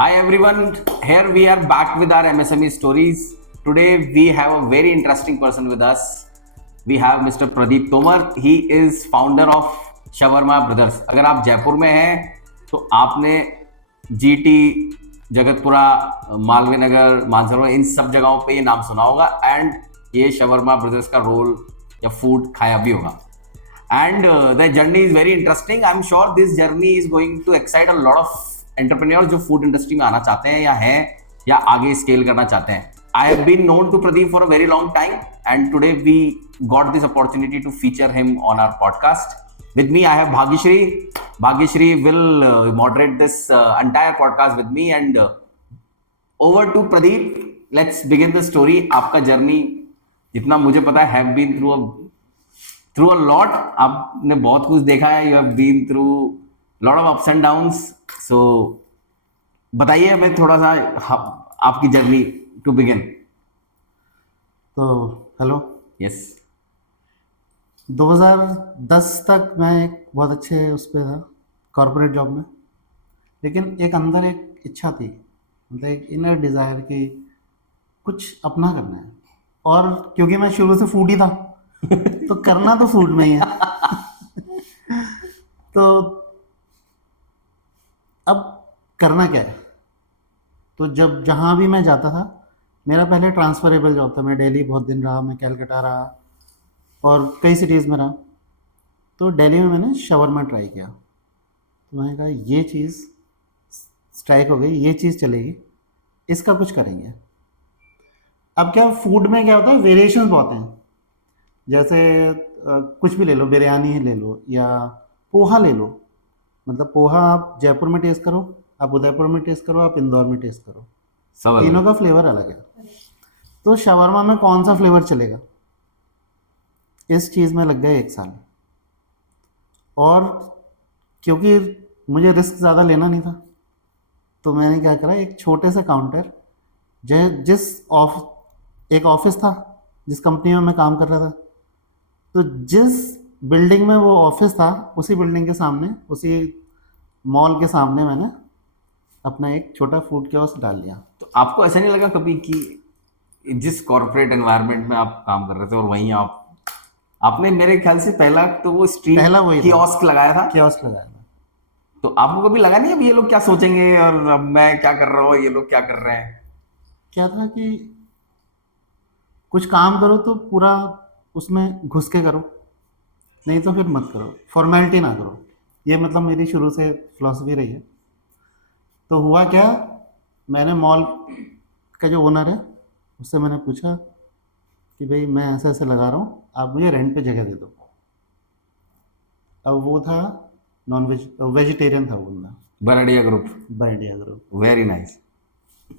Hi everyone, here we are back with our MSME stories. Today we have a very interesting person with us. We have Mr. Pradeep Tomar. He is founder of Shawarma Brothers. अगर आप जयपुर में हैं तो आपने GT, Jagatpura, Malviya Nagar, Mansarovar इन सब जगहों पे ये नाम सुना होगा एंड ये शवर्मा ब्रदर्स का रोल या फूड खाया भी होगा. And the journey is very interesting. I'm sure this journey is going to excite a lot of entrepreneurs जो food industry में आना चाहते हैं या हैं या आगे scale करना चाहते हैं. I have been known to Pradeep for a very long time, and today we got this opportunity to feature him on our podcast. With me, I have Bhagyashree. Bhagyashree will moderate this entire podcast with me. And over to Pradeep. Let's begin the story. आपका journey जितना मुझे पता है have been through a lot. आपने बहुत कुछ देखा है. You have been through lot of ups and downs. So बताइए हमें थोड़ा सा आपकी जर्नी टू बिगिन. तो हेलो. यस. 2010 तक मैं एक बहुत अच्छे उस पे था कॉर्पोरेट जॉब में, लेकिन एक अंदर एक इच्छा थी, मतलब एक इनर डिज़ायर कि कुछ अपना करना है. और क्योंकि मैं शुरू से फूड ही था तो करना तो फूड में ही है. तो अब करना क्या है. तो जब जहाँ भी मैं जाता था, मेरा पहले ट्रांसफरेबल जॉब था. मैं दिल्ली बहुत दिन रहा, मैं कलकत्ता रहा और कई सिटीज़ में रहा. तो दिल्ली में मैंने शवरमा ट्राई किया. तो मैंने कहा ये चीज़ स्ट्राइक हो गई, ये चीज़ चलेगी, इसका कुछ करेंगे. अब क्या फूड में क्या होता है, वेरिएशंस बहुत हैं. जैसे कुछ भी ले लो, बिरयानी ही ले लो या पोहा ले लो. मतलब पोहा आप जयपुर में टेस्ट करो, आप उदयपुर में टेस्ट करो, आप इंदौर में टेस्ट करो, सब तीनों का फ्लेवर अलग है. तो शवरमा में कौन सा फ्लेवर चलेगा, इस चीज़ में लग गए 1 साल. और क्योंकि मुझे रिस्क ज़्यादा लेना नहीं था, तो मैंने क्या करा, एक छोटे से काउंटर एक ऑफिस था जिस कंपनी में मैं काम कर रहा था. तो जिस बिल्डिंग में वो ऑफिस था, उसी बिल्डिंग के सामने, उसी मॉल के सामने मैंने अपना एक छोटा फूड कियोस्क डाल लिया. तो आपको ऐसा नहीं लगा कभी कि जिस कॉर्पोरेट एनवायरनमेंट में आप काम कर रहे थे और वहीं आपने मेरे ख्याल से पहला तो वो स्ट्रीट पहला वही कियोस्क लगाया था. कियोस्क लगाया था. तो आपको कभी लगा नहीं अब ये लोग क्या सोचेंगे और अब मैं क्या कर रहा हूँ, ये लोग क्या कर रहे हैं? क्या था कि कुछ काम करो तो पूरा उसमें घुस के करो, नहीं तो फिर मत करो, फॉर्मेलिटी ना करो. ये मतलब मेरी शुरू से फिलॉसफी रही है. तो हुआ क्या, मैंने मॉल का जो ओनर है उससे मैंने पूछा कि भाई मैं ऐसे ऐसे लगा रहा हूँ, आप मुझे रेंट पे जगह दे दो. अब वो था वेजिटेरियन था वो बंदा. Bardia group. Bardiya group. Very nice.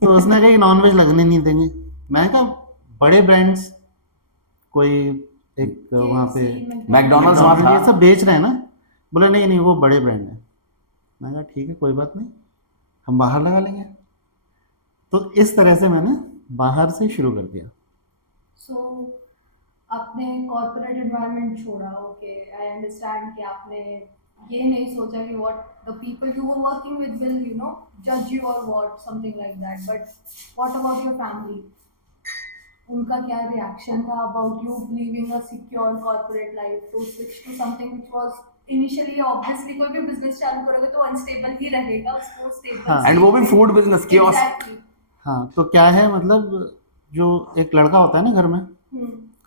तो उसने कहा नॉन वेज लगने नहीं देंगे. मैंने कहा बड़े ब्रांड्स, कोई एक वहाँ पे मैकडोनल्ड्स वहाँ था. ये सब बेच रहे हैं ना. बोले नहीं नहीं वो बड़े ब्रांड हैं. मैंने कहा ठीक है कोई बात नहीं, हम बाहर लगा लेंगे. तो इस तरह से मैंने बाहर से शुरू कर दिया. सो आपने कॉर्पोरेट एनवायरनमेंट छोड़ा. ओके, आई अंडरस्टैंड कि आपने ये नहीं सोचा कि what the people you were working with will जज यू और what something like that. But what about your family? उनका क्या रिएक्शन था about you leaving a secure corporate life to switch to something which was initially, obviously कोई भी business चालू करोगे तो अनस्टेबल ही रहेगा, उसको स्टेबल. हाँ. एंड वो भी फूड बिजनेस कियोस्क. एग्जैक्टली. हाँ. तो क्या है, मतलब जो एक लड़का होता है ना घर में,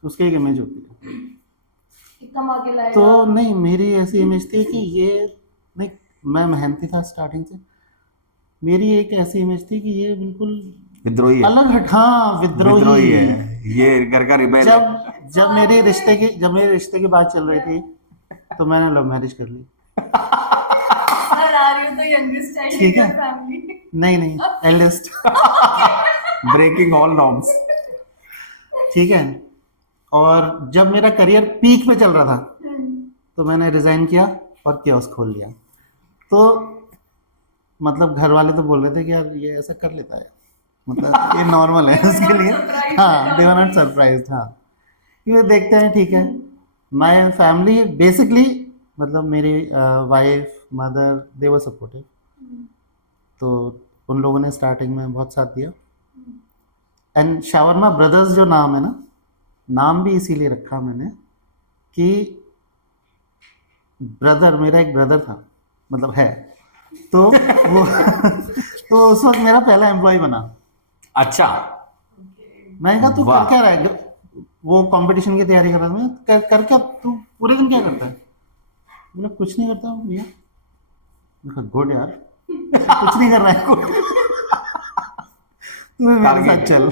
उसकी एक इमेज होती है. कमा के लाएगा. तो नहीं, मेरी ऐसी इमेज थी कि ये नहीं, मैं मेहनती था स्टार्टिंग से. मेरी एक ऐसी इमेज थी कि ये बिल्कुल विद्रोही है. अलग हट. हाँ, विद्रोही है ये, घर का रिबेल. जब मेरे रिश्ते की बात चल रही थी तो मैंने लव मैरिज कर ली. Sir are you the youngest child ठीक इन है. Your family? नहीं, एल्डेस्ट. Breaking all norms. ठीक है. और जब मेरा करियर पीक पे चल रहा था तो मैंने रिजाइन किया और कियोस्क खोल लिया. तो मतलब घर वाले तो बोल रहे थे कि यार ये ऐसा कर लेता है, मतलब ये नॉर्मल है उसके लिए. हाँ, दे वर नॉट सरप्राइज्ड. हाँ, ये देखते हैं. ठीक है. माय फैमिली बेसिकली, मतलब मेरी वाइफ, मदर, दे वर सपोर्टिव. तो उन लोगों ने स्टार्टिंग में बहुत साथ दिया। एंड शावरमा ब्रदर्स जो नाम है ना, नाम भी इसीलिए रखा मैंने कि ब्रदर, मेरा एक ब्रदर था, मतलब है, तो वो तो उस वक्त मेरा पहला एम्प्लॉय बना। अच्छा, मैंने कहा तू कर वाह। क्या रहा है, वो कंपटीशन की तैयारी कर रहा था। मैं कर क्या, तू पूरे दिन क्या करता है? बोला कुछ नहीं करता हूँ भैया। मैं कहा गुड यार, कुछ नहीं कर रहा है, तू भी मेरे साथ Target. चल।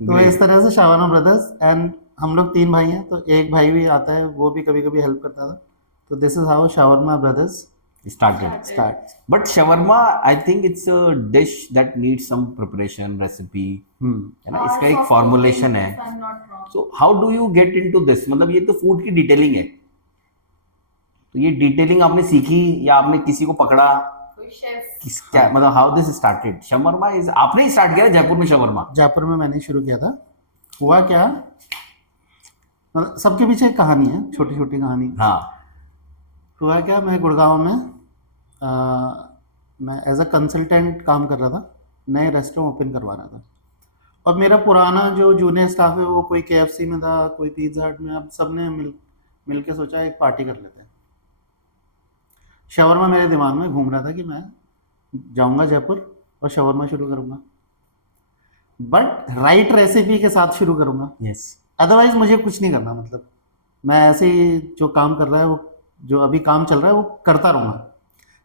तो Great. इस तरह से शावाना ब्रदर्स, एंड हम लोग 3 भाई हैं, तो एक भाई भी आता है, वो भी कभी कभी हेल्प करता था। तो this is how shawarma brothers Started. Start. But shawarma, I think it's a dish that needs some preparation, recipe, है ना, इसका एक फॉर्मुलेशन है। I'm not wrong. So how do you get into this? मतलब ये तो फूड की detailing है, तो ये डिटेलिंग आपने सीखी या आपने किसी को पकड़ा? कोई शेफ किस क्या मतलब how this started? Shawarma is आपने ही स्टार्ट किया जयपुर में शवरमा? जयपुर में मैंने शुरू किया था। हुआ क्या, मतलब सबके पीछे एक कहानी है, छोटी छोटी कहानी। हाँ। हुआ क्या, मैं गुड़गांव में मैं एज अ कंसल्टेंट काम कर रहा था, नए रेस्टोरेंट ओपन करवा रहा था। और मेरा पुराना जो जूनियर स्टाफ है, वो कोई KFC में था, कोई पिज़्ज़ा हट में। अब सब ने मिल के सोचा एक पार्टी कर लेते हैं। शवरमा मेरे दिमाग में घूम रहा था कि मैं जाऊंगा जयपुर और शवरमा शुरू करूंगा, बट राइट रेसिपी के साथ शुरू करूंगा। यस। अदरवाइज मुझे कुछ नहीं करना, मतलब मैं ऐसे ही जो काम कर रहा है, वो जो अभी काम चल रहा है वो करता रहूँगा।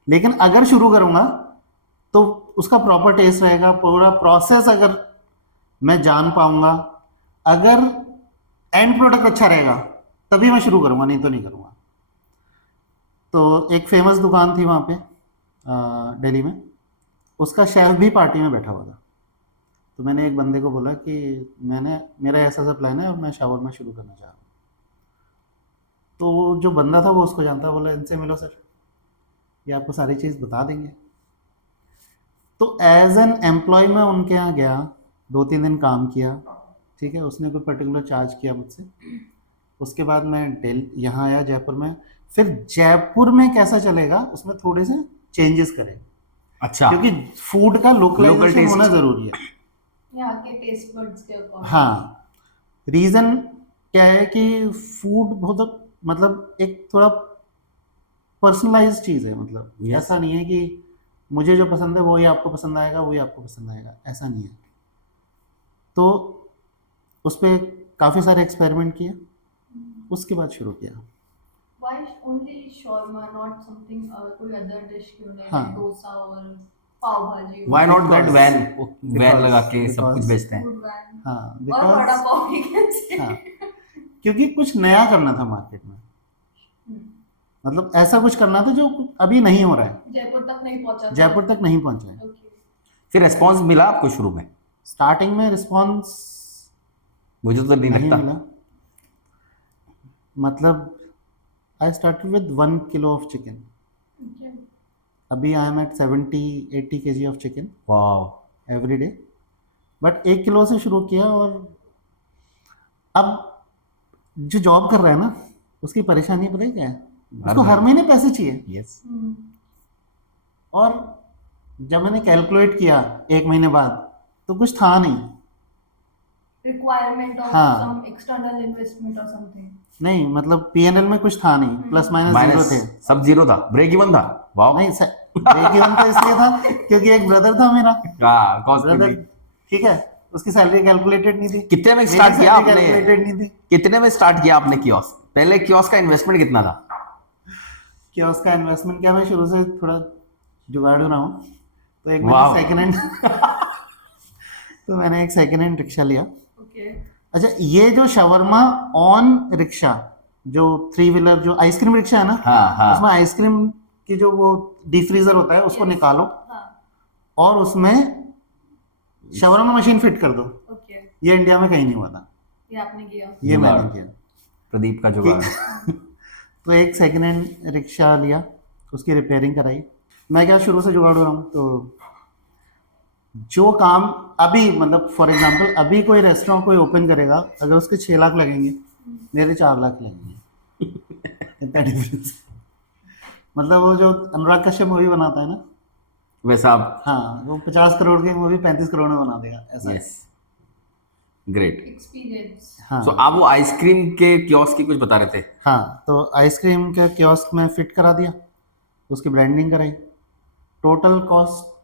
लेकिन अगर शुरू करूँगा तो उसका प्रॉपर टेस्ट रहेगा, पूरा प्रोसेस अगर मैं जान पाऊँगा, अगर एंड प्रोडक्ट अच्छा रहेगा तभी मैं शुरू करूँगा, नहीं तो नहीं करूँगा। तो एक फेमस दुकान थी वहाँ पे दिल्ली में, उसका शेफ भी पार्टी में बैठा हुआ था। तो मैंने एक बंदे को बोला कि मेरा ऐसा सा प्लान है और मैं शावरमा शुरू करना चाह रहा हूँ। तो जो बंदा था वो उसको जानता, बोला इनसे मिलो सर, ये आपको सारी चीज़ बता देंगे। तो एज एन एम्प्लॉय मैं उनके यहाँ गया, 2-3 दिन काम किया, ठीक है, उसने कोई पर्टिकुलर चार्ज किया मुझसे। उसके बाद मैं यहाँ आया जयपुर में। फिर जयपुर में कैसा चलेगा उसमें थोड़े से चेंजेस करें, अच्छा, क्योंकि फूड का लोकलाइजेशन taste. होना ज़रूरी है। यहाँ के टेस्ट बड्स के अकॉर्डिंग। हाँ, रीज़न क्या है कि फूड बहुत, मतलब एक थोड़ा पर्सनलाइज चीज़ है। मतलब Yes. ऐसा नहीं है कि मुझे जो पसंद है वही आपको पसंद आएगा, वही आपको पसंद आएगा, ऐसा नहीं है। तो उस पर काफ़ी सारे एक्सपेरिमेंट किए, उसके बाद शुरू किया। Why only shawarma, not something कोई other dish क्यों नहीं? हाँ। डोसा और pav bhaji. Why not that Because- when because- लगा के सब कुछ because- बेचते हैं? Food van। हाँ, और वड़ा बिकॉज पाव भी can say। हाँ, क्योंकि कुछ नया करना था मार्केट में, मतलब ऐसा कुछ करना था जो अभी नहीं हो रहा है, जयपुर तक नहीं पहुंचा था। जयपुर तक नहीं पहुंचा है। Okay। फिर रेस्पॉन्स मिला आपको शुरू में? स्टार्टिंग में रिस्पॉन्स मुझे तो नहीं नहीं लगता। मिला, मतलब I started with 1 kilo of chicken. Okay। अभी I am at 70-80 kg of chicken वाह। एवरी डे, बट 1 किलो से शुरू किया। और अब जो जॉब कर रहा है ना, उसकी परेशानी पता है क्या है, उसको हर महीने पैसे चाहिए। यस। और जब मैंने कैलकुलेट किया 1 महीने बाद, तो कुछ था नहीं। Requirement of हाँ। some external investment or something। नहीं, मतलब P&L में कुछ था नहीं, प्लस माइनस जीरो माइनस थे। सब जीरो था, ब्रेक इवन था। वाह। नहीं, ब्रेक इवन तो इसलिए था क्योंकि एक ब्रदर था मेरा, हाँ, कॉस्ट ब्रदर, ठीक है, उसकी सैलरी कैलकुलेटेड नहीं थी। कितने में मेरी स्टार्ट किया salary आपने? कैलकुलेटेड नहीं थी। कितने में स्टार्ट किया आपने कियोस्क? पहले कियोस्क का इन्वेस्टमेंट कितना था? क्या उसका इन्वेस्टमेंट, क्या मैं शुरू से थोड़ा जुगाड़ रहा हूँ, तो एक वाह। मैंने सेकेंड हैंड तो मैंने एक सेकेंड हैंड रिक्शा लिया। Okay। अच्छा, ये जो शवरमा ऑन रिक्शा, जो 3 व्हीलर जो आइसक्रीम रिक्शा है ना, हाँ, हाँ। उसमें आइसक्रीम की जो वो डीफ्रीजर होता है उसको निकालो हाँ। और उसमें शवरमा मशीन फिट कर दो। Okay। ये इंडिया में कहीं नहीं हुआ था, ये आपने किया। ये जुगाड़। मैंने किया। प्रदीप का जुगाड़। तो एक सेकेंड हैंड रिक्शा लिया, उसकी रिपेयरिंग कराई। मैं क्या शुरू से जुगाड़ हो रहा हूँ, तो जो काम अभी, मतलब फॉर एग्जांपल अभी कोई रेस्टोरेंट कोई ओपन करेगा, अगर उसके 6 लाख लगेंगे, मेरे 4 लाख लगेंगे। इतना डिफरेंस। मतलब वो जो अनुराग कश्यप मूवी बनाता है ना, वैसा आप? हाँ, वो 50 करोड़ की मूवी 35 करोड़ में बना देगा, ऐसा है। Yes, great. एक्सपीरियंस। हाँ सो आप वो आइसक्रीम के कियोस्क की कुछ बता रहे थे? हाँ, तो आइसक्रीम का कियोस्क में फिट करा दिया, उसकी ब्रांडिंग कराई, टोटल कॉस्ट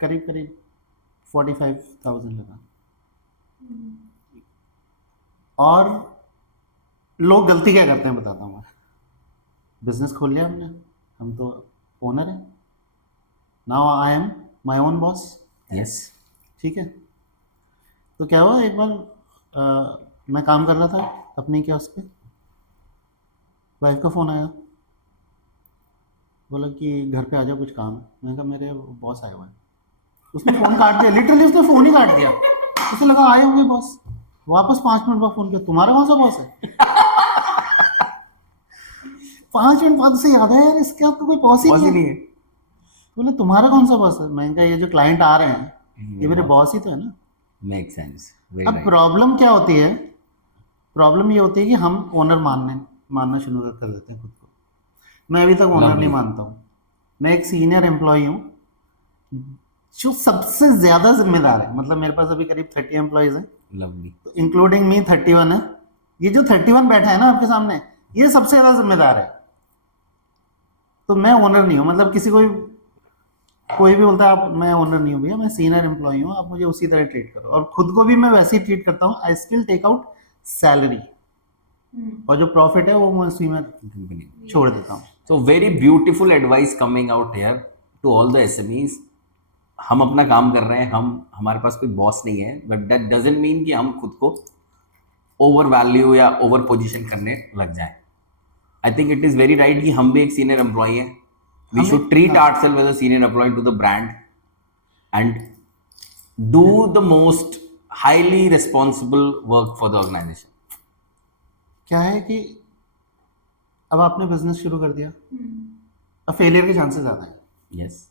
करीब करीब 45,000 लगा। और लोग गलती क्या करते हैं बताता हूँ मैं। बिजनेस खोल लिया हमने, हम तो ओनर हैं, now I am my own boss. Yes. ठीक है, तो क्या हुआ एक बार मैं काम कर रहा था अपने कियोस्क पे, वाइफ का फ़ोन आया, बोला कि घर पे आ जाओ कुछ काम है। मैंने कहा मेरे बॉस आए हुए हैं। उसने फ़ोन काट दिया, लिटरली उसने फ़ोन ही काट दिया। उसे लगा आए होंगे बॉस, वापस 5 मिनट बाद फ़ोन किया, तुम्हारा कौन सा बॉस है? 5 मिनट बाद से याद है यार इसके आपका कोई बॉस ही बॉस नहीं ही है। नहीं है। बोले तुम्हारा कौन सा बॉस है? मैंने कहा ये जो क्लाइंट आ रहे हैं ये मेरे boss. बॉस ही तो है ना। मेक सेंस, वेरी अब राइट। प्रॉब्लम क्या होती है, प्रॉब्लम ये होती है कि हम ओनर मानना शुरू कर देते हैं खुद को। मैं अभी तक ओनर नहीं Lovely. मानता हूँ, मैं एक सीनियर एम्प्लॉय हूँ जो सबसे ज़्यादा जिम्मेदार है। मतलब मेरे पास अभी करीब 30 एम्प्लॉयज़ हैं, लवली। तो इंक्लूडिंग मी 31 है। ये जो 31 बैठा है ना आपके सामने, ये सबसे ज़्यादा जिम्मेदार है। तो मैं ओनर नहीं हूँ, मतलब किसी कोई भी बोलता है आप मैं ओनर नहीं हूँ, भैया मैं सीनियर एम्प्लॉय हूँ, आप मुझे उसी तरह ट्रीट करो। और खुद को भी मैं वैसे ही ट्रीट करता हूँ। I still take out salary, और जो प्रॉफिट है वो मैं उसी में छोड़ देता हूँ। So very beautiful advice coming out here to all the SMEs. हम अपना काम कर रहे हैं, हमारे पास कोई बॉस नहीं है, बट दैट डजंट मीन कि हम खुद को ओवर वैल्यू या ओवर पोजीशन करने लग जाए। I think it is very right कि हम भी एक सीनियर एम्प्लॉय हैं। वी हमें- शुड ट्रीट हाँ। Ourselves as a senior employee to the brand and do the most highly responsible work for the organisation. क्या है कि अब आपने बिजनेस शुरू कर दिया, अब फेलियर के चांसेस ज़्यादा हैं। यस।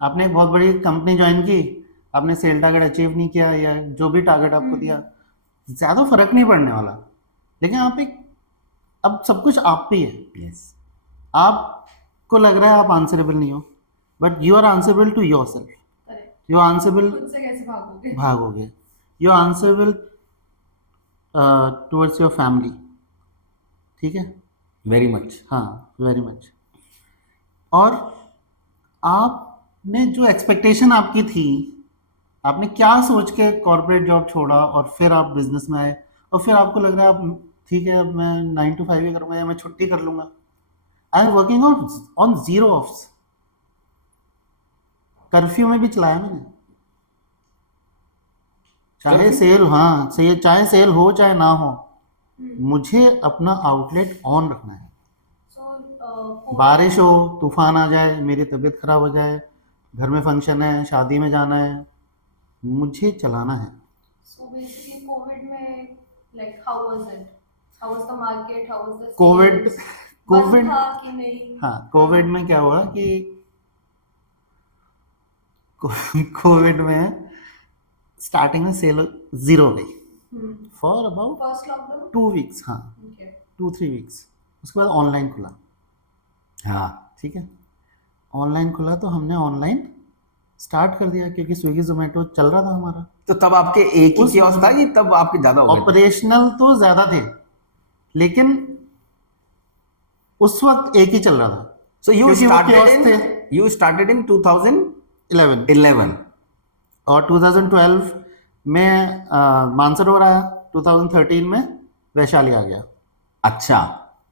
आपने एक बहुत बड़ी कंपनी ज्वाइन की, आपने सेल टारगेट अचीव नहीं किया या जो भी टारगेट आपको दिया, ज़्यादा फर्क नहीं पड़ने वाला। लेकिन अब सब कुछ आप पे ही है। यस। आपको लग रहा है आप आंसरेबल नहीं हो, but you are answerable to yourself. Correct. You are answerable, खुद से कैसे भागोगे? भागोगे। You are answerable towards your family. ठीक है, वेरी मच। हाँ, वेरी मच। और आपने जो एक्सपेक्टेशन आपकी थी, आपने क्या सोच के कॉर्पोरेट जॉब छोड़ा और फिर आप बिजनेस में आए, और फिर आपको लग रहा है आप ठीक है अब मैं 9 to 5 ही करूँगा या मैं छुट्टी कर लूँगा। I am working on zero offs, curfew में भी चलाया मैंने। चाहे सेल, हाँ से चाहे सेल हो चाहे ना हो, मुझे अपना आउटलेट ऑन रखना है। सो बारिश हो, तूफान आ जाए, मेरी तबीयत खराब हो जाए, घर में फंक्शन है, शादी में जाना है, मुझे चलाना है। बेसिकली कोविड में like how was it? How was the market? How was the Covid Covid था कि नहीं? हाँ, कोविड में क्या हुआ कि कोविड में स्टार्टिंग में सेल जीरो हो गई for about first lockdown? 2 weeks, हाँ ओके। 2-3 वीक्स। उसके बाद ऑनलाइन खुला। हाँ। ठीक है, ऑनलाइन खुला तो हमने ऑनलाइन स्टार्ट कर दिया, क्योंकि स्विगी जोमेटो चल रहा था हमारा। तो तब आपके एक ही उस- कियोस्क था कि तब आपके ज्यादा हो गए थे? ऑपरेशनल तो ज़्यादा थे, लेकिन उस वक्त एक ही चल रहा था। So you क्योंकि वो started kiosks in you started in 11 2011. और 2012 में मानसरोवर आया, 2013 में वैशाली आ गया, अच्छा।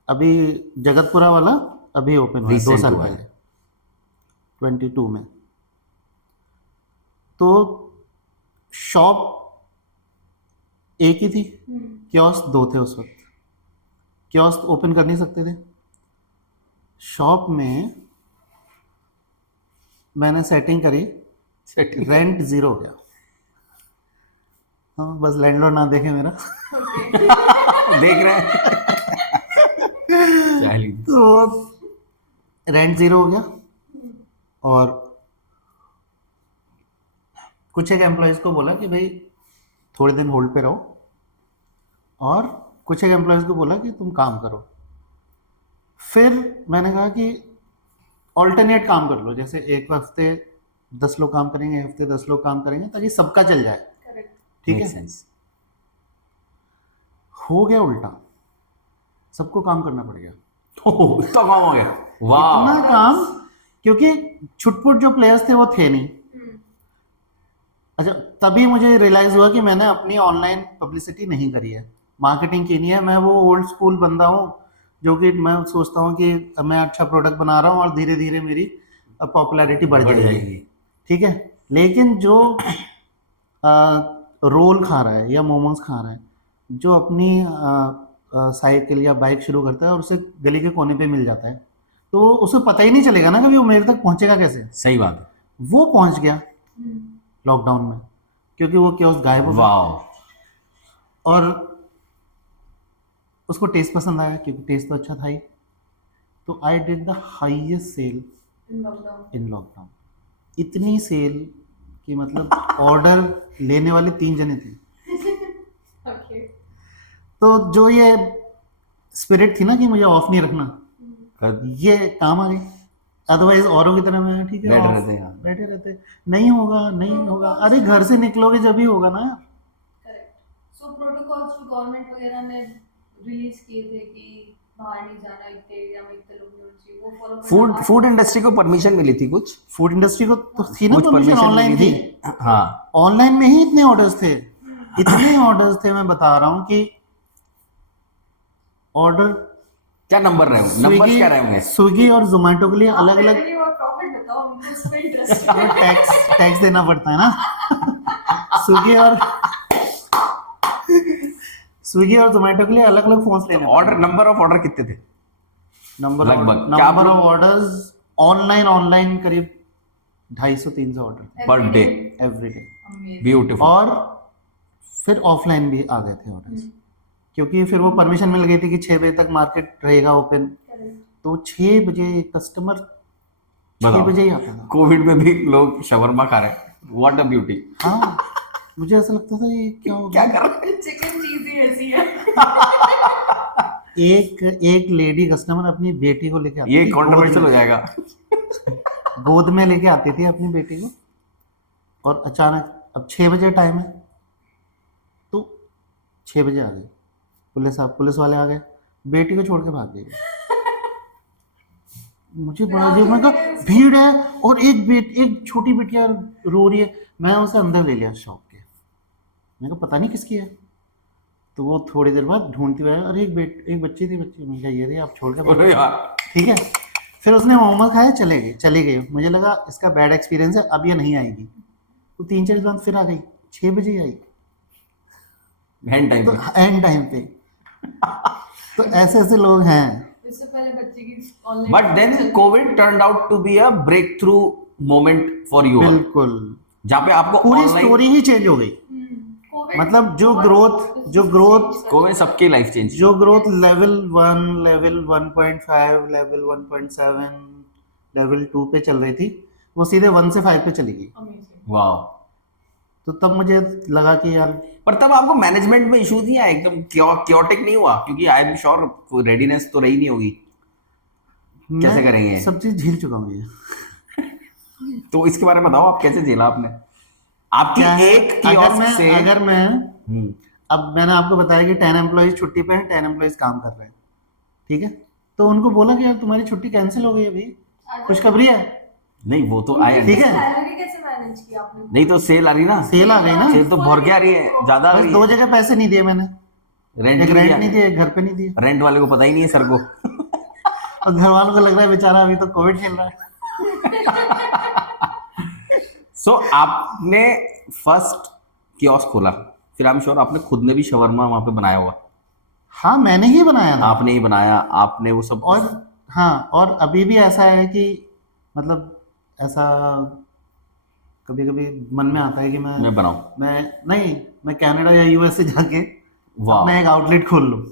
अभी जगतपुरा वाला अभी ओपन हुआ है 2 Recent साल हुआ है। पहले 22 में। तो शॉप एक ही थी, कियोस्क 2 थे उस वक्त, कियोस्क ओपन कर नहीं सकते थे। शॉप में मैंने सेटिंग करी, रेंट जीरो हो गया। हाँ, बस लैंडलॉर्ड ना देखे मेरा। देख रहे हैं। चलिए। तो रेंट जीरो हो गया, और कुछ एक एम्प्लॉयज़ को बोला कि भाई थोड़े दिन होल्ड पे रहो, और कुछ एक एम्प्लॉयज़ को बोला कि तुम काम करो। फिर मैंने कहा कि ऑल्टरनेट काम कर लो, जैसे एक हफ्ते 10 लोग काम करेंगे, हफ्ते 10 लोग काम करेंगे, ताकि सबका चल जाए। करेक्ट। ठीक Makes है। sense. हो गया उल्टा, सबको काम करना पड़ गया। ओह, इतना काम हो गया, वाह। इतना काम, क्योंकि छुटपुट जो प्लेयर्स थे वो थे नहीं। अच्छा, तभी मुझे रियलाइज हुआ कि मैंने अपनी ऑनलाइन पब्लिसिटी नहीं करी है, मार्केटिंग की नहीं है। मैं वो ओल्ड स्कूल बंदा हूँ जो कि मैं सोचता हूँ कि मैं अच्छा प्रोडक्ट बना रहा हूँ और धीरे धीरे मेरी पॉपुलैरिटी बढ़ बढ़ जाएगी। जाएगी। ठीक है। लेकिन जो रोल खा रहा है या मोमोज खा रहा है, जो अपनी साइकिल या बाइक शुरू करता है और उसे गली के कोने पे मिल जाता है, तो उसे पता ही नहीं चलेगा ना कभी वो मेरे तक पहुंचेगा कैसे। सही बात है। वो पहुंच गया लॉकडाउन में, क्योंकि वो कियोस्क गायब हो गया वाह। और उसको टेस्ट पसंद आया, क्योंकि टेस्ट तो अच्छा था ही। तो I did the highest sale in lockdown. इतनी सेल कि मतलब ऑर्डर लेने वाले 3 जने थे। ओके। तो जो ये स्पिरिट थी ना कि मुझे ऑफ नहीं रखना, ये काम आ गई। अदरवाइज औरों की तरह मैं ठीक है बैठे off, रहते हैं। बैठे रहते, नहीं होगा नहीं होगा। अरे घर से निकलोगे जब ही होगा ना यार। करेक्ट। सो प्रोटोकॉल्स जो गवर्नमेंट वगैरह ने रिलीज किए थे कि बाहर नहीं जाना, इतने एरिया में इतने लोग नहीं होने चाहिए, वो फॉलो करना। फूड इंडस्ट्री को परमिशन मिली थी कुछ, फूड इंडस्ट्री को तो थी ना कुछ परमिशन, परमिशन ऑनलाइन मिली थी। थी। हाँ, ऑनलाइन में ही इतने ऑर्डर्स थे, इतने ऑर्डर्स थे, मैं बता रहा हूँ कि ऑर्डर क्या नंबर रहे होंगे, नंबर्स क्या रहे होंगे? स्विगी और जोमेटो के लिए अलग अलग रेवेन्यू और प्रॉफिट बताओ, हमको इस पे इंटरेस्ट है। टैक्स देना पड़ता है ना। स्विगी और जोमेटो के लिए अलग अलग फोन्स लेने ऑर्डर, नंबर ऑफ ऑर्डर कितने थे लगभग? क्या नंबर आप ऑफ ऑर्डर्स ऑनलाइन करीब 250-300 order per day? Every day. Beautiful. और फिर ऑफलाइन भी आ गए थे ऑर्डर्स, क्योंकि फिर वो परमिशन मिल गई थी कि 6 बजे तक मार्केट रहेगा ओपन। तो 6 बजे कस्टमर 6 बजे ही आता था। कोविड में भी लोग शवरमा खा रहे हैं, व्हाट अ ब्यूटी। हाँ, मुझे ऐसा लगता था ये क्या हो क्या गया। कर रहे हैं? चिकन चीज ही ऐसी है। एक लेडी कस्टमर अपनी बेटी को लेके आती ये थी, कंट्रोवर्शियल हो जाएगा। गोद में लेके आती थी अपनी बेटी को, और अचानक अब 6 बजे टाइम है, तो 6 बजे आ गई पुलिस वाले आ गए, बेटी को छोड़ के भाग गई। मुझे बड़ा अजीब, मैं कहा भीड़ है और एक छोटी बिटिया रो रही है। मैं उसे अंदर ले लिया शॉप के, मैं कहा पता नहीं किसकी है। तो वो थोड़ी देर बाद ढूंढती हुई आया, अरे एक बच्ची थी, मैं कहा ये रही, आप छोड़ के भाग बोलो गए। यार, ठीक है। फिर उसने मोमोज खाए, चली गई। मुझे लगा इसका बैड एक्सपीरियंस है, अब ये नहीं आएगी। तो 3-4 दिन बाद फिर आ गई, 6 बजे ही आई, एंड टाइम तो पे। एंड टाइम पे। तो ऐसे लोग हैं। इससे पहले बच्चे की online but then covid turned out to be a breakthrough moment for you, बिल्कुल, जहाँ पे आपको पूरी ऑनलाइन स्टोरी ही चेंज हो गई। मतलब जो ग्रोथ कोविड सबकी लाइफ चेंज। जो growth level 1, level 1.5, level 1.7, level 2 पे चल रही थी, वो सीधे 1 से 5 पे चली गई। वाह। तो तब मुझे लगा कि यार, पर तब आपको मैनेजमेंट में इशू नहीं आया, एकदम क्योटिक नहीं हुआ? क्योंकि आई एम श्योर रेडीनेस तो रही नहीं होगी, कैसे मैं करेंगे? सब चीज झेल चुका हूँ ये। तो इसके बारे में बताओ, आप कैसे झेला आपने? आपकी क्या है, एक कियोस्क से अगर मैं अब मैंने आपको बताया कि 10 एम्प्लॉइज छुट्टी पे हैं, 10 एम्प्लॉइज काम कर रहे हैं, ठीक है। तो उनको बोला कि यार तुम्हारी छुट्टी कैंसिल हो गई अभी, खुशखबरी है। नहीं, वो तो आया ठीक है। सैलरी कैसे मैनेज किया आपने? नहीं तो सेल आ रही ना, सेल आ गई ना, सेल तो भर के आ रही है, ज्यादा आ बस रही 2 है। जगह पैसे नहीं दिए मैंने, रेंट एक नहीं रेंट नहीं दिया, दिए, घर पे नहीं दिए, रेंट वाले को पता ही नहीं है सर को। और घर वालों को लग रहा है बेचारा अभी तो कोविड चल रहा है। सो आपने फर्स्ट कियोस्क खोला, फिर आई एम श्योर आपने खुद ने भी शवरमा वहां पे बनाया होगा। हाँ, मैंने ही बनाया था। आपने ही बनाया, आपने वो सब। और हाँ, और अभी भी ऐसा है कि मतलब ऐसा कभी कभी मन में आता है कि मैं बनाऊं। मैं कनाडा या यूएस से जाके वाह, अपना एक आउटलेट खोल लूँ,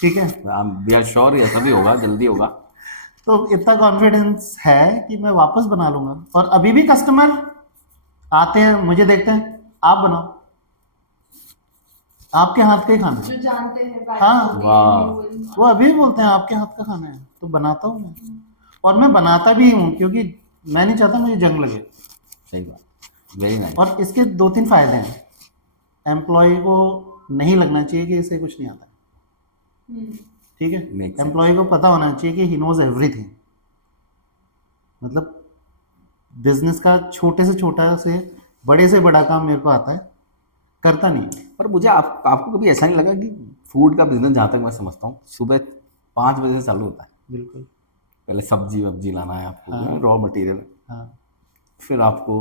ठीक है। वी आर श्योर ऐसा भी होगा, जल्दी होगा। तो इतना कॉन्फिडेंस है कि मैं वापस बना लूंगा। और अभी भी कस्टमर आते हैं, मुझे देखते हैं, आप बनाओ, आपके हाथ का ही खाना है। जो जानते हैं हाँ, वाह। वो अभी भी बोलते हैं आपके हाथ का खाना है, तो बनाता हूँ मैं। और मैं बनाता भी हूँ, क्योंकि मैं नहीं चाहता मुझे जंग लगे। सही बात, वेरी नाइस। और इसके 2-3 फायदे हैं। एम्प्लॉय को नहीं लगना चाहिए कि इसे कुछ नहीं आता, ठीक है। Makes sense. एम्प्लॉय को पता होना चाहिए कि ही नोज एवरीथिंग। मतलब बिजनेस का छोटे से छोटा से बड़े से बड़ा काम मेरे को आता है, करता नहीं है। पर मुझे आपको कभी ऐसा नहीं लगा कि फूड का बिजनेस, जहाँ तक मैं समझता हूँ, सुबह 5 बजे से चालू होता है। बिल्कुल। पहले सब्जी वब्जी लाना है आपको, हाँ। रॉ मटेरियल, हाँ फिर आपको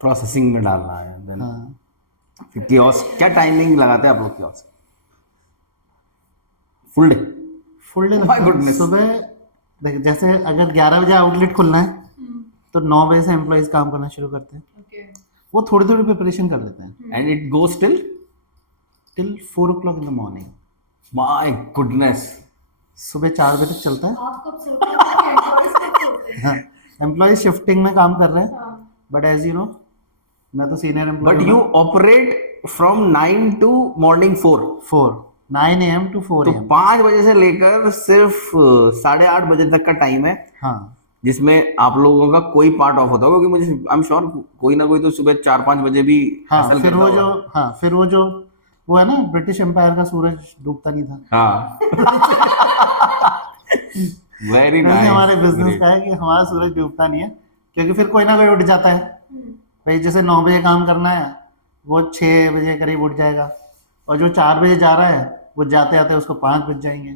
प्रोसेसिंग में डालना है, देन हाँ। फिर कियोस्क। क्या टाइमिंग लगाते हैं आप लोग kiosk? Full day? Full day Oh my लगता है। goodness. सुबह देख, जैसे अगर 11 बजे आउटलेट खुलना है तो 9 बजे से एम्प्लॉयज काम करना शुरू करते हैं। ओके। वो थोड़ी थोड़ी प्रिपरेशन कर लेते हैं and it goes till 4 o'clock in the morning. My goodness. सुबह 4 बजे तक चलता है। आप कब सोते हैं? आपके एम्प्लॉयज कब सोते हैं? हाँ, एम्प्लॉयज शिफ्टिंग में काम कर रहे हैं, हाँ। बट एज यू नो मैं तो senior employee but you operate from 9 to morning 4। 9 AM to 4 तो AM। 5 बजे से लेकर सिर्फ 8:30 बजे तक का टाइम है, हाँ जिसमें आप लोगों का कोई पार्ट ऑफ होता होगा, क्योंकि मुझे आई एम श्योर कोई ना कोई तो सुबह 4-5 बजे भी हाँ। हासिल फिर करता वो जो होगा। हाँ फिर वो जो वो है ना, ब्रिटिश एम्पायर का सूरज डूबता नहीं था। हाँ। वेरी वैसे नाइस। हमारे बिजनेस का है कि हमारा सूरज डूबता नहीं है, क्योंकि फिर कोई ना कोई उठ जाता है। भाई जैसे 9 बजे काम करना है, वो 6 बजे करीब उठ जाएगा, और जो 4 बजे जा रहा है वो जाते आते उसको 5 बज जाएंगे।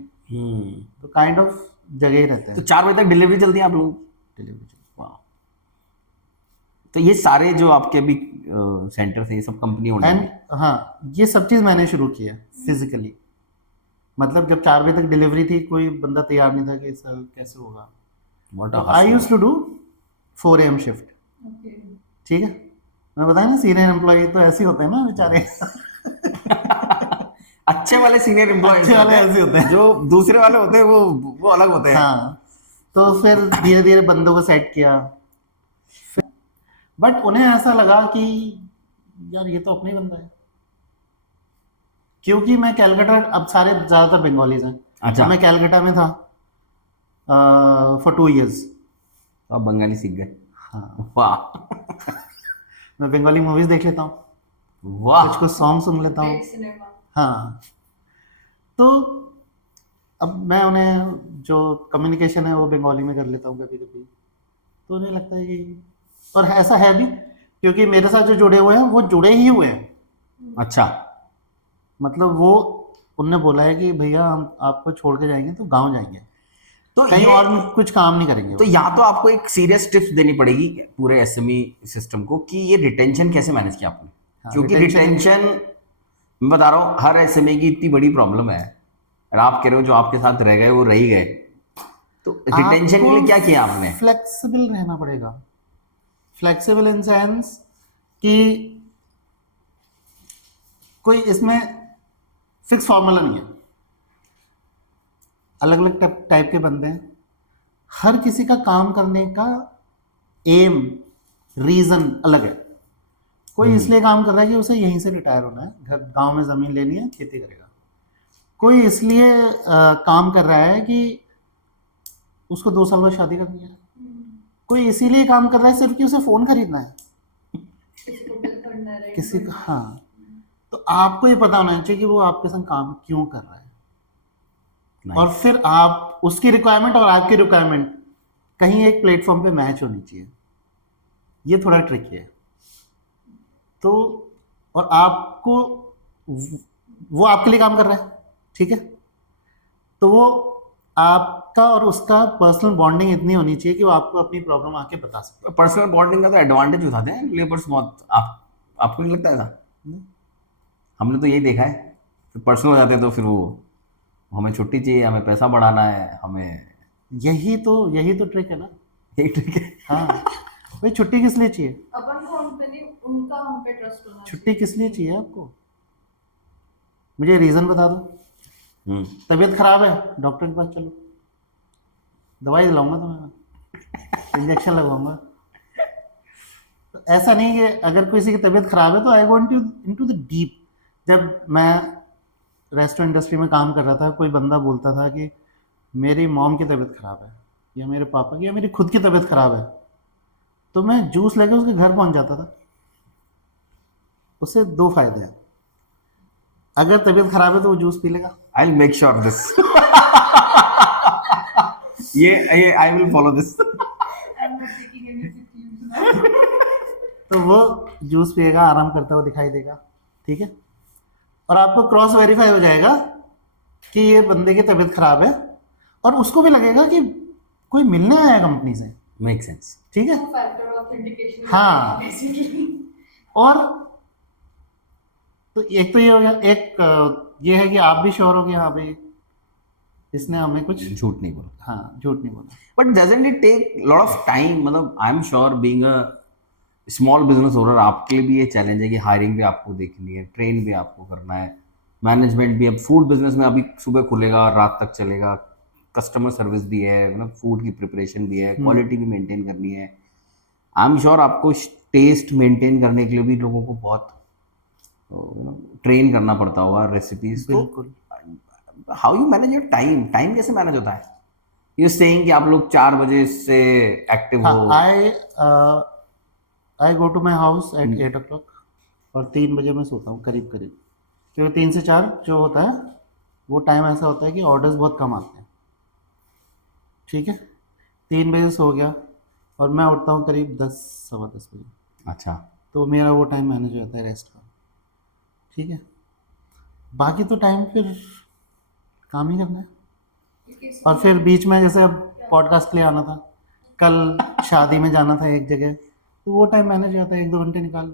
तो काइंड ऑफ जगह ही रहते तो हैं 4 बजे तक डिलीवरी चलती है आप लोग? डिलीवरी। वाह। तो ये सारे जो आपके अभी सेंटर थे, ये सब कंपनी होने एंड हाँ, ये सब चीज़ मैंने शुरू की है फिजिकली। मतलब जब 4 बजे तक डिलीवरी थी, कोई बंदा तैयार नहीं था कि सर कैसे होगा। What I use to do 4 AM shift, okay. ठीक है। मैं बताया ना, सीनियर एम्प्लॉय तो ऐसे ही होते हैं ना बेचारे। अच्छे वाले सीनियर एम्प्लॉय अच्छे वाले ऐसे होते हैं। जो दूसरे वाले होते हैं वो अलग होते हैं। हाँ, तो फिर धीरे धीरे बंदों को सेट किया। बट उन्हें ऐसा लगा कि यार ये तो अपना ही बंदा है, क्योंकि मैं कैलकाटा, अब सारे ज़्यादातर बंगालीज हैं। अच्छा। मैं कैलकाटा में था फॉर 2 years। तो आप बंगाली सीख गए? हाँ, वाह। मैं बंगाली मूवीज देख लेता हूँ, वाह। कुछ कुछ सॉन्ग सुन लेता हूँ। सिनेमा। हाँ, तो अब मैं उन्हें जो कम्युनिकेशन है वो बंगाली में कर लेता हूँ कभी कभी, तो उन्हें लगता है कि, और ऐसा है भी क्योंकि मेरे साथ जो जुड़े हुए हैं वो जुड़े ही हुए हैं। अच्छा। मतलब वो उनने बोला है कि भैया हम आपको छोड़ के जाएंगे तो गांव जाएंगे, तो कहीं ये और कुछ काम नहीं करेंगे। तो यहाँ तो आपको एक सीरियस टिप्स देनी पड़ेगी पूरे एसएमई सिस्टम को, कि ये रिटेंशन कैसे मैनेज किया आपने। हाँ, क्योंकि retention- रिटेंशन, मैं बता रहा हूँ, हर एसएमई की इतनी बड़ी प्रॉब्लम है, और आप कह रहे हो जो आपके साथ रह गए वो रह ही गए। तो रिटेंशन के लिए क्या किया आपने? फ्लेक्सिबल रहना पड़ेगा। फ्लेक्सिबल इन सेंस कि कोई इसमें फिक्स फॉर्मूला नहीं है, अलग अलग टाइप के बंदे हैं, हर किसी का काम करने का एम रीजन अलग है। कोई इसलिए काम कर रहा है कि उसे यहीं से रिटायर होना है, घर गांव में ज़मीन लेनी है, खेती करेगा। कोई इसलिए काम कर रहा है कि उसको 2 साल बाद शादी करनी है। कोई इसीलिए काम कर रहा है सिर्फ कि उसे फ़ोन खरीदना है, किसी को बिल करना है, किसी का। हाँ, तो आपको ये पता होना चाहिए कि वो आपके संग काम क्यों कर रहा है। Nice. और फिर आप उसकी रिक्वायरमेंट और आपकी रिक्वायरमेंट कहीं एक प्लेटफॉर्म पे मैच होनी चाहिए। ये थोड़ा ट्रिकी है। तो और आपको, वो आपके लिए काम कर रहा है, ठीक है, तो वो आपका और उसका पर्सनल बॉन्डिंग इतनी होनी चाहिए कि वो आपको अपनी प्रॉब्लम आके बता सके। पर्सनल बॉन्डिंग का तो एडवांटेज उठाते हैं लेबर्स बहुत। आपको नहीं लगता ऐसा? हमने तो यही देखा है, फिर पर्सनल हो जाते हैं तो फिर वो हमें छुट्टी चाहिए, हमें पैसा बढ़ाना है, हमें यही तो ट्रिक है ना। यही ट्रिक है। हाँ, भाई छुट्टी किस लिए चाहिए? अपन को उन पे नहीं, उनका हम पे ट्रस्ट होना छुट्टी किस लिए चाहिए आपको? मुझे रीज़न बता दो। तबीयत खराब है, डॉक्टर के पास चलो, दवाई दिलाऊंगा तुम्हें, इंजेक्शन लगवाऊंगा। तो ऐसा नहीं कि अगर किसी की तबीयत खराब है तो आई गो इनटू द डीप। जब मैं रेस्टोरेंट इंडस्ट्री में काम कर रहा था, कोई बंदा बोलता था कि मेरी मॉम की तबीयत खराब है, या मेरे पापा की, या मेरी खुद की तबीयत खराब है, तो मैं जूस लेके उसके घर पहुंच जाता था। उससे दो फायदे हैं, अगर तबीयत खराब है तो वो जूस पी लेगा, I will make sure this ये I will follow this I'm not taking any sick leaves now. तो वो जूस पिएगा, आराम करता हुआ दिखाई देगा, ठीक है। और आपको क्रॉस वेरीफाई हो जाएगा कि ये बंदे की तबीयत खराब है, और उसको भी लगेगा कि कोई मिलने आया कंपनी से, मेक सेंस। ठीक है। Two-factor authentication. हाँ। Basically. और तो एक तो ये हो गया, एक ये है कि आप भी श्योर हो कि हाँ भाई इसने हमें कुछ, झूठ नहीं बोला। हाँ झूठ नहीं बोला। But doesn't it take lot of time? मतलब I am sure being a small business owner आपके लिए भी ये चैलेंज है कि हायरिंग भी आपको देखनी है, ट्रेन भी आपको करना है, मैनेजमेंट भी। अब फूड बिजनेस में अभी सुबह खुलेगा और रात तक चलेगा, कस्टमर सर्विस भी है, मतलब फूड की प्रिपरेशन भी है, क्वालिटी भी मेंटेन करनी है। आई एम श्योर आपको टेस्ट मेंटेन करने के लिए भी लोगों को बहुत ट्रेन करना पड़ता होगा, रेसिपीज। तो बिल्कुल। How you manage your time? Time कैसे मैनेज होता है? यू सेइंग कि आप लोग 4 बजे से एक्टिव हो। हाँ, I go to my house at 8 o'clock और 3 बजे मैं सोता हूँ करीब करीब, क्योंकि 3 से 4 जो होता है वो टाइम ऐसा होता है कि ऑर्डर्स बहुत कम आते हैं, ठीक है। 3 बजे सो गया और मैं उठता हूँ करीब 10 सवा 10 बजे, अच्छा। तो मेरा वो टाइम मैनेज हो जाता है रेस्ट का, ठीक है। बाकी तो टाइम फिर काम ही करना है। और फिर बीच में जैसे अब पॉडकास्ट के लिए आना था, कल शादी में जाना था एक जगह, तो वो टाइम मैनेज हो जाता है, 1-2 घंटे निकाल।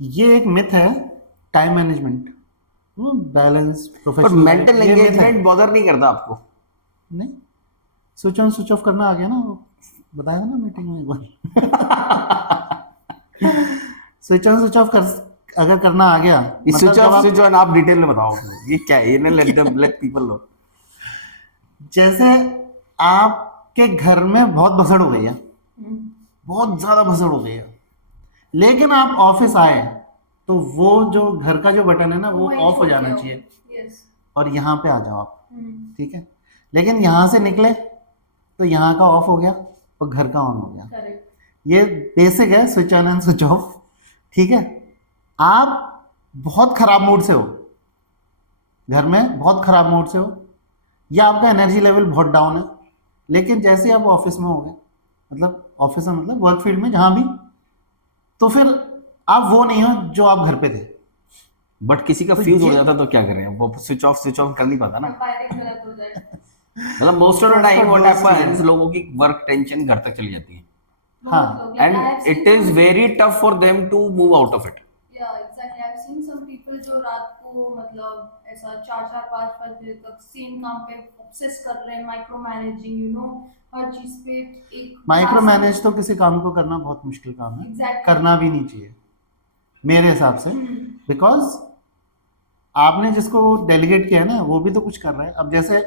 ये एक मिथ है टाइम मैनेजमेंट, वो बैलेंस पर प्रोफेशनल मेंटल एंगेजमेंट बॉदर नहीं करता आपको? नहीं, स्विच ऑन स्विच ऑफ करना आ गया ना, वो बताया था ना मीटिंग में एक बार स्विच ऑन स्विच ऑफ कर अगर करना आ गया, इस मतलब स्विच जब ऑफ आप- स्विच ऑन आप डिटेल में बताओ, ये क्या है? ये लेट पीपल नो। जैसे आपके घर में बहुत भसड़ हो गई है, बहुत ज्यादा भसड़ हो गई है, लेकिन आप ऑफिस आए तो वो जो घर का जो बटन है ना वो ऑफ हो जाना चाहिए, Yes. और यहाँ पे आ जाओ आप, ठीक है। लेकिन यहाँ से निकले तो यहाँ का ऑफ हो गया और घर का ऑन हो गया। Correct. ये बेसिक है, switch on and switch off, ठीक है। आप बहुत खराब मूड से हो, घर में बहुत खराब मूड से हो, या आपका एनर्जी लेवल बहुत डाउन है, लेकिन जैसे ही आप ऑफिस में हो गए, मतलब ऑफिस में मतलब वर्क फील्ड में जहां भी, तो फिर आप वो नहीं हो जो आप घर पे थे। बट किसी का तो फ्यूज हो ये- जाता तो क्या करें? वो स्विच ऑफ कर नहीं पाता ना। Firing गलत हो जाए. मतलब most of the time what दोस्त भी हैपेंस, है। लोगों की वर्क टेंशन घर तक चली जाती है, हाँ, बहुत लोग, like, I have and seen it is some- very tough for them to move out of it. Yeah, exactly. I've seen some people जो रात को मतलब ऐसा 4-5 बजे तक सेम काम पे ऑब्सेस कर रहे हैं, माइक्रो मैनेजिंग, हर चीज पे एक माइक्रो मैनेज तो किसी काम को करना बहुत मुश्किल काम है, Exactly. करना भी नहीं चाहिए मेरे हिसाब से, बिकॉज आपने जिसको डेलीगेट किया है ना वो भी तो कुछ कर रहा है। अब जैसे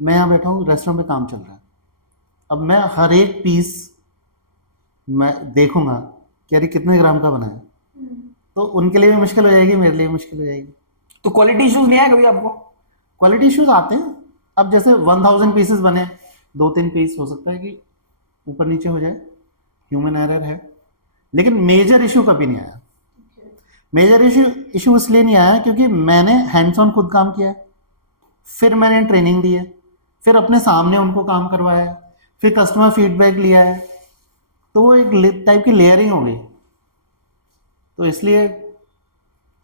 मैं यहाँ बैठा हूँ, रेस्टोरेंट पे काम चल रहा है, अब मैं हर एक पीस मैं देखूंगा कि अरे कितने ग्राम का बना है, तो उनके लिए भी मुश्किल हो जाएगी, मेरे लिए भी मुश्किल हो जाएगी। तो क्वालिटी इश्यूज नहीं आया कभी आपको? क्वालिटी इश्यूज आते हैं। अब जैसे 1000 पीसेस बने, 2-3 पीस हो सकता है कि ऊपर नीचे हो जाए, ह्यूमन एरर है, लेकिन मेजर इशू कभी नहीं आया। मेजर इशू इसलिए नहीं आया क्योंकि मैंने हैंड्स ऑन खुद काम किया है, फिर मैंने ट्रेनिंग दी है, फिर अपने सामने उनको काम करवाया है, फिर कस्टमर फीडबैक लिया है, तो वो एक टाइप की लेयरिंग हो गई, तो इसलिए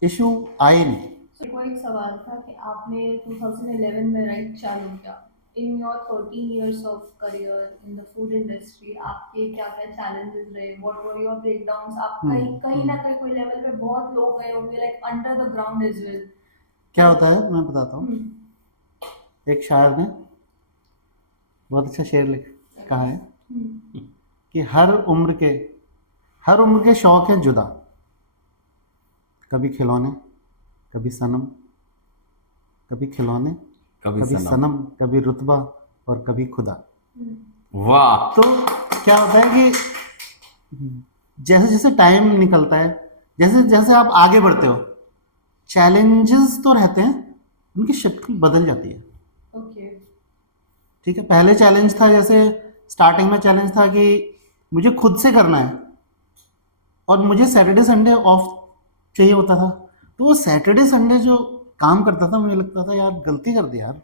इशू आए नहीं। को एक सवाल था कि आपने 2011 में राइट चालू किया, in your 13 years of career in the food industry आपके क्या क्या चैलेंजेस रहे, व्हाट वर योर ब्रेकडाउन्स? आप कहीं ना कहीं कोई लेवल पे बहुत लो गए होंगे, like under the ground as well. क्या होता है मैं बताता हूँ। एक शायर ने बहुत अच्छा शेर कहा है कि हर उम्र के शौक हैं जुदा, कभी खिलौने, कभी सनम, कभी खिलौने, कभी कभी सनम, कभी रुतबा और कभी खुदा। वाह। तो क्या होता है कि जैसे जैसे टाइम निकलता है, जैसे जैसे आप आगे बढ़ते हो, चैलेंजेस तो रहते हैं, उनकी शक्ल बदल जाती है। ओके। ठीक है, पहले चैलेंज था जैसे स्टार्टिंग में चैलेंज था कि मुझे खुद से करना है और मुझे सैटरडे संडे ऑफ चाहिए होता था। तो वो सैटरडे संडे जो काम करता था मुझे लगता था यार गलती कर दी यार।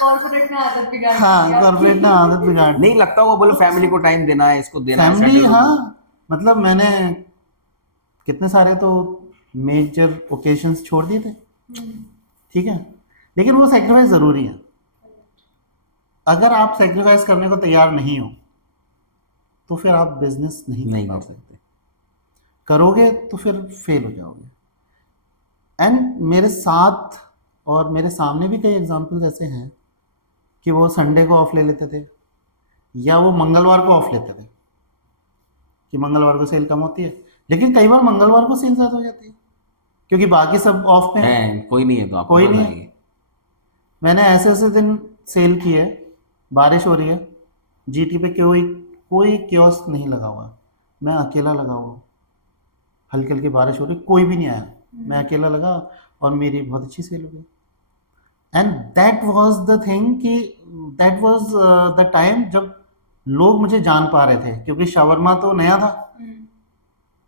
कॉर्पोरेट ने आदत बिगाड़ दी हाँ, आपकी। कॉर्पोरेट ने आदत बिगाड़ दी। नहीं लगता वो बोलो फैमिली को टाइम देना है, इसको देना है फैमिली, Saturday को। हाँ, मतलब मैंने कितने सारे तो मेजर ओकेशंस छोड़ दिए थे, हम्म, ठीक है, लेकिन वो सेक्रीफाइस ज़रूरी है। अगर आप सेक्रीफाइस करने को तैयार नहीं हो तो फिर आप बिजनेस नहीं नहीं कर कर पाओगे। सकते। करोगे तो फिर फेल हो जाओगे। एंड मेरे साथ और मेरे सामने भी कई एग्जाम्पल्स ऐसे हैं कि वो संडे को ऑफ ले लेते थे या वो मंगलवार को ऑफ लेते थे कि मंगलवार को सेल कम होती है, लेकिन कई बार मंगलवार को सेल ज़्यादा हो जाती है क्योंकि बाकी सब ऑफ पे हैं। है कोई नहीं है तो आपको कोई पास नहीं है। आएंगे। मैंने ऐसे ऐसे दिन सेल की है, बारिश हो रही है, जीटी पे कोई कोई कियोस्क नहीं लगा हुआ, मैं अकेला लगा हुआ हूँ, हल्की हल्की बारिश हो रही, कोई भी नहीं आया, मैं अकेला लगा और मेरी बहुत अच्छी सेल हो गई। And that was the thing कि दैट वाज द टाइम जब लोग मुझे जान पा रहे थे, क्योंकि शावरमा तो नया था, हम्म,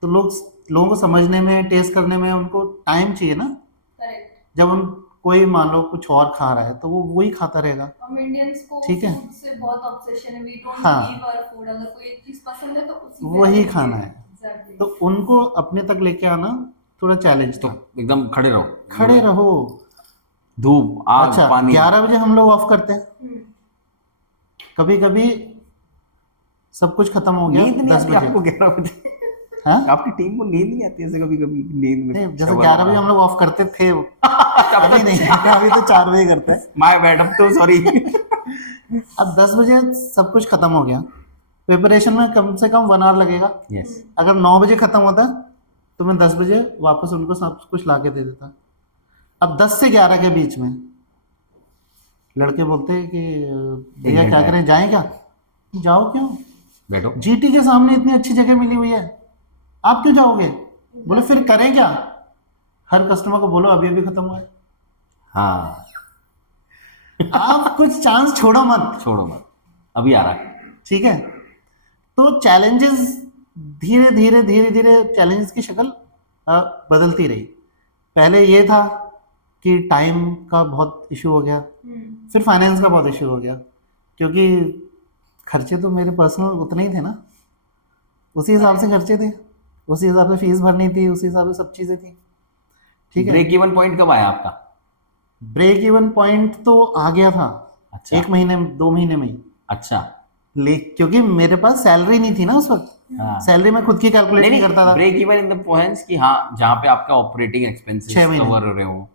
तो लोगों को समझने में, टेस्ट करने में उनको टाइम चाहिए ना। करेक्ट। जब हम कोई मान लो कुछ और खा रहा है तो वो वही खाता रहेगा। हम इंडियंस को ठीक है। फूड से बहुत ऑब्सेशन है, वी डोंट हाँ। लीव आवर फूड, अगर कोई एक चीज पसंद है तो उसी से वही रहेंगे। खाना है। एग्जैक्टली। तो उनको अपने तक लेके आना थोड़ा चैलेंज तो था। एकदम खड़े रहो, खड़े रहो। धूप आग अच्छा, पानी। 11 बजे हम लोग ऑफ करते हैं, हम्म, कभी कभी सब कुछ खत्म हो गया नींद नहीं 10 आती बजे। आपको 11 बजे? हाँ, आपकी टीम को नींद नहीं आती ऐसे कभी कभी नींद में? नहीं, जैसे 11 बजे हम लोग ऑफ करते थे अभी नहीं, अभी तो 4 बजे करते हैं। माय बैड, अब तो सॉरी। अब 10 बजे सब कुछ खत्म हो गया, प्रिपरेशन में कम से कम 1 आवर लगेगा। यस। अगर 9 बजे खत्म होता तो मैं 10 बजे वापस उनको सब कुछ ला के दे देता। अब 10 से 11 के बीच में लड़के बोलते हैं कि भैया क्या घंटा है। करें, जाएं क्या? जाओ, क्यों? बैठो। जीटी के सामने इतनी अच्छी जगह मिली हुई है, आप क्यों जाओगे? बोले फिर करें क्या? हर कस्टमर को बोलो अभी अभी खत्म हुआ है। हाँ, आप कुछ चांस छोड़ो मत, छोड़ो मत, अभी आ रहा है। ठीक है। तो चैलेंजेस धीरे धीरे धीरे धीरे चैलेंजेस की शक्ल बदलती रही। पहले ये था कि टाइम का बहुत इशू हो गया, फिर फाइनेंस का बहुत इशू हो गया, क्योंकि खर्चे तो मेरे पर्सनल उतने ही थे ना, उसी हिसाब से खर्चे थे, उसी हिसाब से फीस भरनी थी, उसी हिसाब से सब चीज़ें थी, ठीक है। ब्रेक इवन पॉइंट कब आया आपका? ब्रेक इवन पॉइंट तो आ गया था अच्छा। 1 महीने 2 महीने में ही, अच्छा। क्योंकि मेरे पास सैलरी नहीं थी ना उस वक्त। हाँ। सैलरी मैं खुद की कैलकुलेट नहीं करता था। Break even in the points कि हाँ जहाँ पे आपका ऑपरेटिंग एक्सपेंसेस 6 महीने। कवर हो रहे हो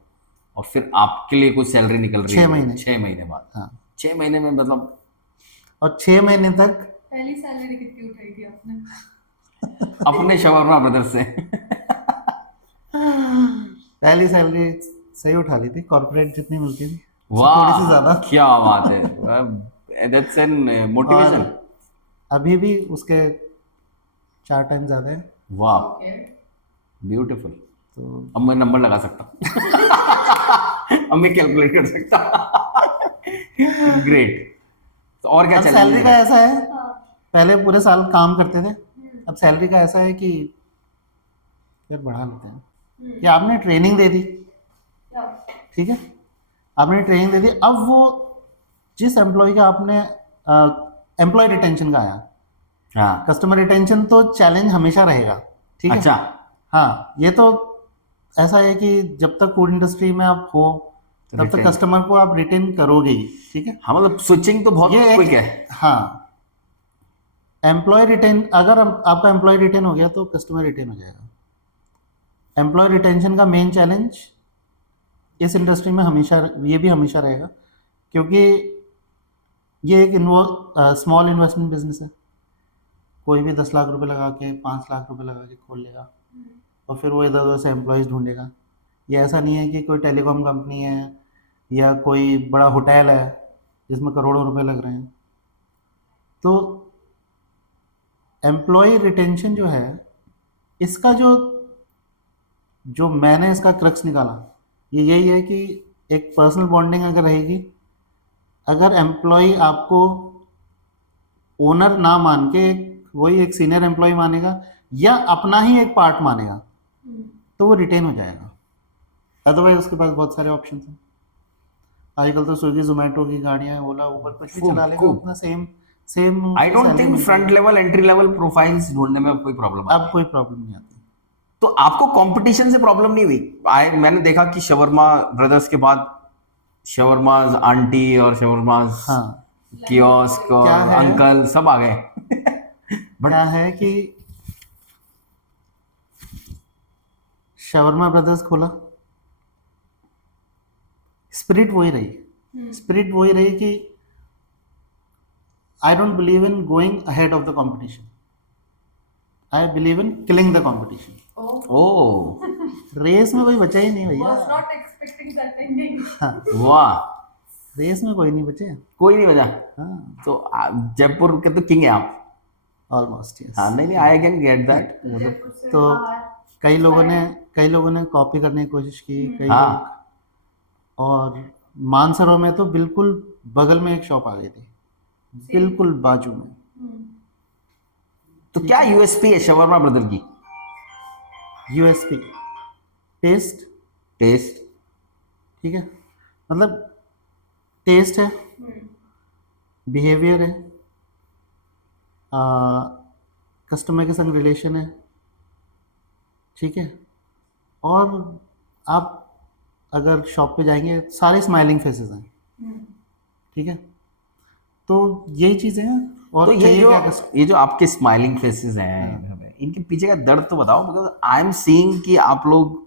और फिर आपके लिए कुछ सैलरी निकल रही 6 है महीने। 6 महीने बाद। हाँ, 6 महीने में मतलब और 6 महीने तक पहली सैलरी कितनी उठाई थी आपने? अपने शवरमा ब्रदर्स से। पहली सैलरी सही उठा ली थी, कॉर्पोरेट जितनी मिलती थी उससे वाह, थोड़ी सी ज्यादा। क्या बात है, दैट्स एन मोटिवेशन। और अभी भी उसके 4 टाइम ज्यादा है। वाह, ओके। ब्यूटीफुल। तो अब मैं नंबर लगा सकता हूँ। अब मैं कैलकुलेट कर सकता हूँ। ग्रेट। तो और क्या अब चैलेंज सैलरी का है? ऐसा है, हाँ। पहले पूरे साल काम करते थे, अब सैलरी का ऐसा है कि यार बढ़ा लेते हैं कि आपने ट्रेनिंग दे दी, या, ठीक है, आपने ट्रेनिंग दे दी, अब वो जिस एम्प्लॉय का आपने एम्प्लॉय रिटेंशन का आया, हाँ। कस्टमर रिटेंशन तो चैलेंज हमेशा रहेगा, ठीक है। अच्छा। हाँ, ये तो ऐसा है कि जब तक फूड इंडस्ट्री में आप हो तब तक Retain। कस्टमर को आप रिटेन करोगे ही, ठीक है। हाँ मतलब स्विचिंग तो बहुत ये क्विक एक, है। हाँ, एम्प्लॉय रिटेन, अगर आपका एम्प्लॉय रिटेन हो गया तो कस्टमर रिटेन हो जाएगा। एम्प्लॉय रिटेंशन का मेन चैलेंज इस इंडस्ट्री में हमेशा, ये भी हमेशा रहेगा, क्योंकि ये एक स्मॉल इन्वेस्टमेंट बिजनेस है। कोई भी 10 लाख रुपए लगा के 5 लाख रुपए लगा के खोल लेगा और फिर वो इधर उधर से एम्प्लॉयज़ ढूंढेगा। ये ऐसा नहीं है कि कोई टेलीकॉम कंपनी है या कोई बड़ा होटल है जिसमें करोड़ों रुपए लग रहे हैं। तो एम्प्लॉय रिटेंशन जो है, इसका जो जो मैंने इसका क्रक्स निकाला ये यही है कि एक पर्सनल बॉन्डिंग अगर रहेगी, अगर एम्प्लॉय आपको ओनर ना मान के वही एक सीनियर एम्प्लॉय मानेगा या अपना ही एक पार्ट मानेगा हम्म, तो वो रिटेन हो जाएगा। अदरवाइज उसके पास बहुत सारे ऑप्शन हैं। आजकल तो स्विगी जोमेटो की गाड़ियां, ओला उबर कुछ भी खूब, चला लेगा, खूब। उतना same same I don't salary think mill front जाएगी। लेवल एंट्री लेवल प्रोफाइल्स ढूंढने में कोई प्रॉब्लम अब आती है। कोई प्रॉब्लम नहीं आती। तो आपको कंपटीशन से प्रॉब्लम नहीं हुई? मैंने देखा कि शवरमा ब्रदर्स के बाद शवरमाज आंटी और शवरमाज हाँ, कियोस्क क्या और है अंकल सब आ गए। बट क्या है कि शवरमा ब्रदर्स खोला, स्पिरिट वही रही, स्पिरिट वही रही कि I don't believe in going ahead of the competition, I believe in killing the competition. oh, oh race में कोई बचा ही नहीं भैया। was not expecting that ending. हाँ, वाह, रेस में कोई नहीं बचे। कोई नहीं बजा। हाँ, तो जयपुर के तो किंग है आप। Almost yes. हाँ, नहीं नहीं, I can get that. Jaipur से तो बाहर कई लोगों ने कॉपी करने की कोशिश की, कई हाँ। लोग, और मानसरोवर में तो बिल्कुल बगल में एक शॉप आ गई थी, बिल्कुल बाजू में। हम्म, तो क्या यूएसपी है शवरमा ब्रदर की? USP taste, taste. ठीक है, मतलब टेस्ट है, हम्म, बिहेवियर है, कस्टमर के संग रिलेशन है, ठीक है, और आप अगर शॉप पे जाएंगे सारे स्माइलिंग फेसेस हैं, हम्म, ठीक है, तो यही चीज़ें हैं। और तो ये चाहिए जो क्या आपके स्माइलिंग फेसेस हैं, इनके पीछे का दर्द तो बताओ, बिकॉज आई एम सीइंग कि आप लोग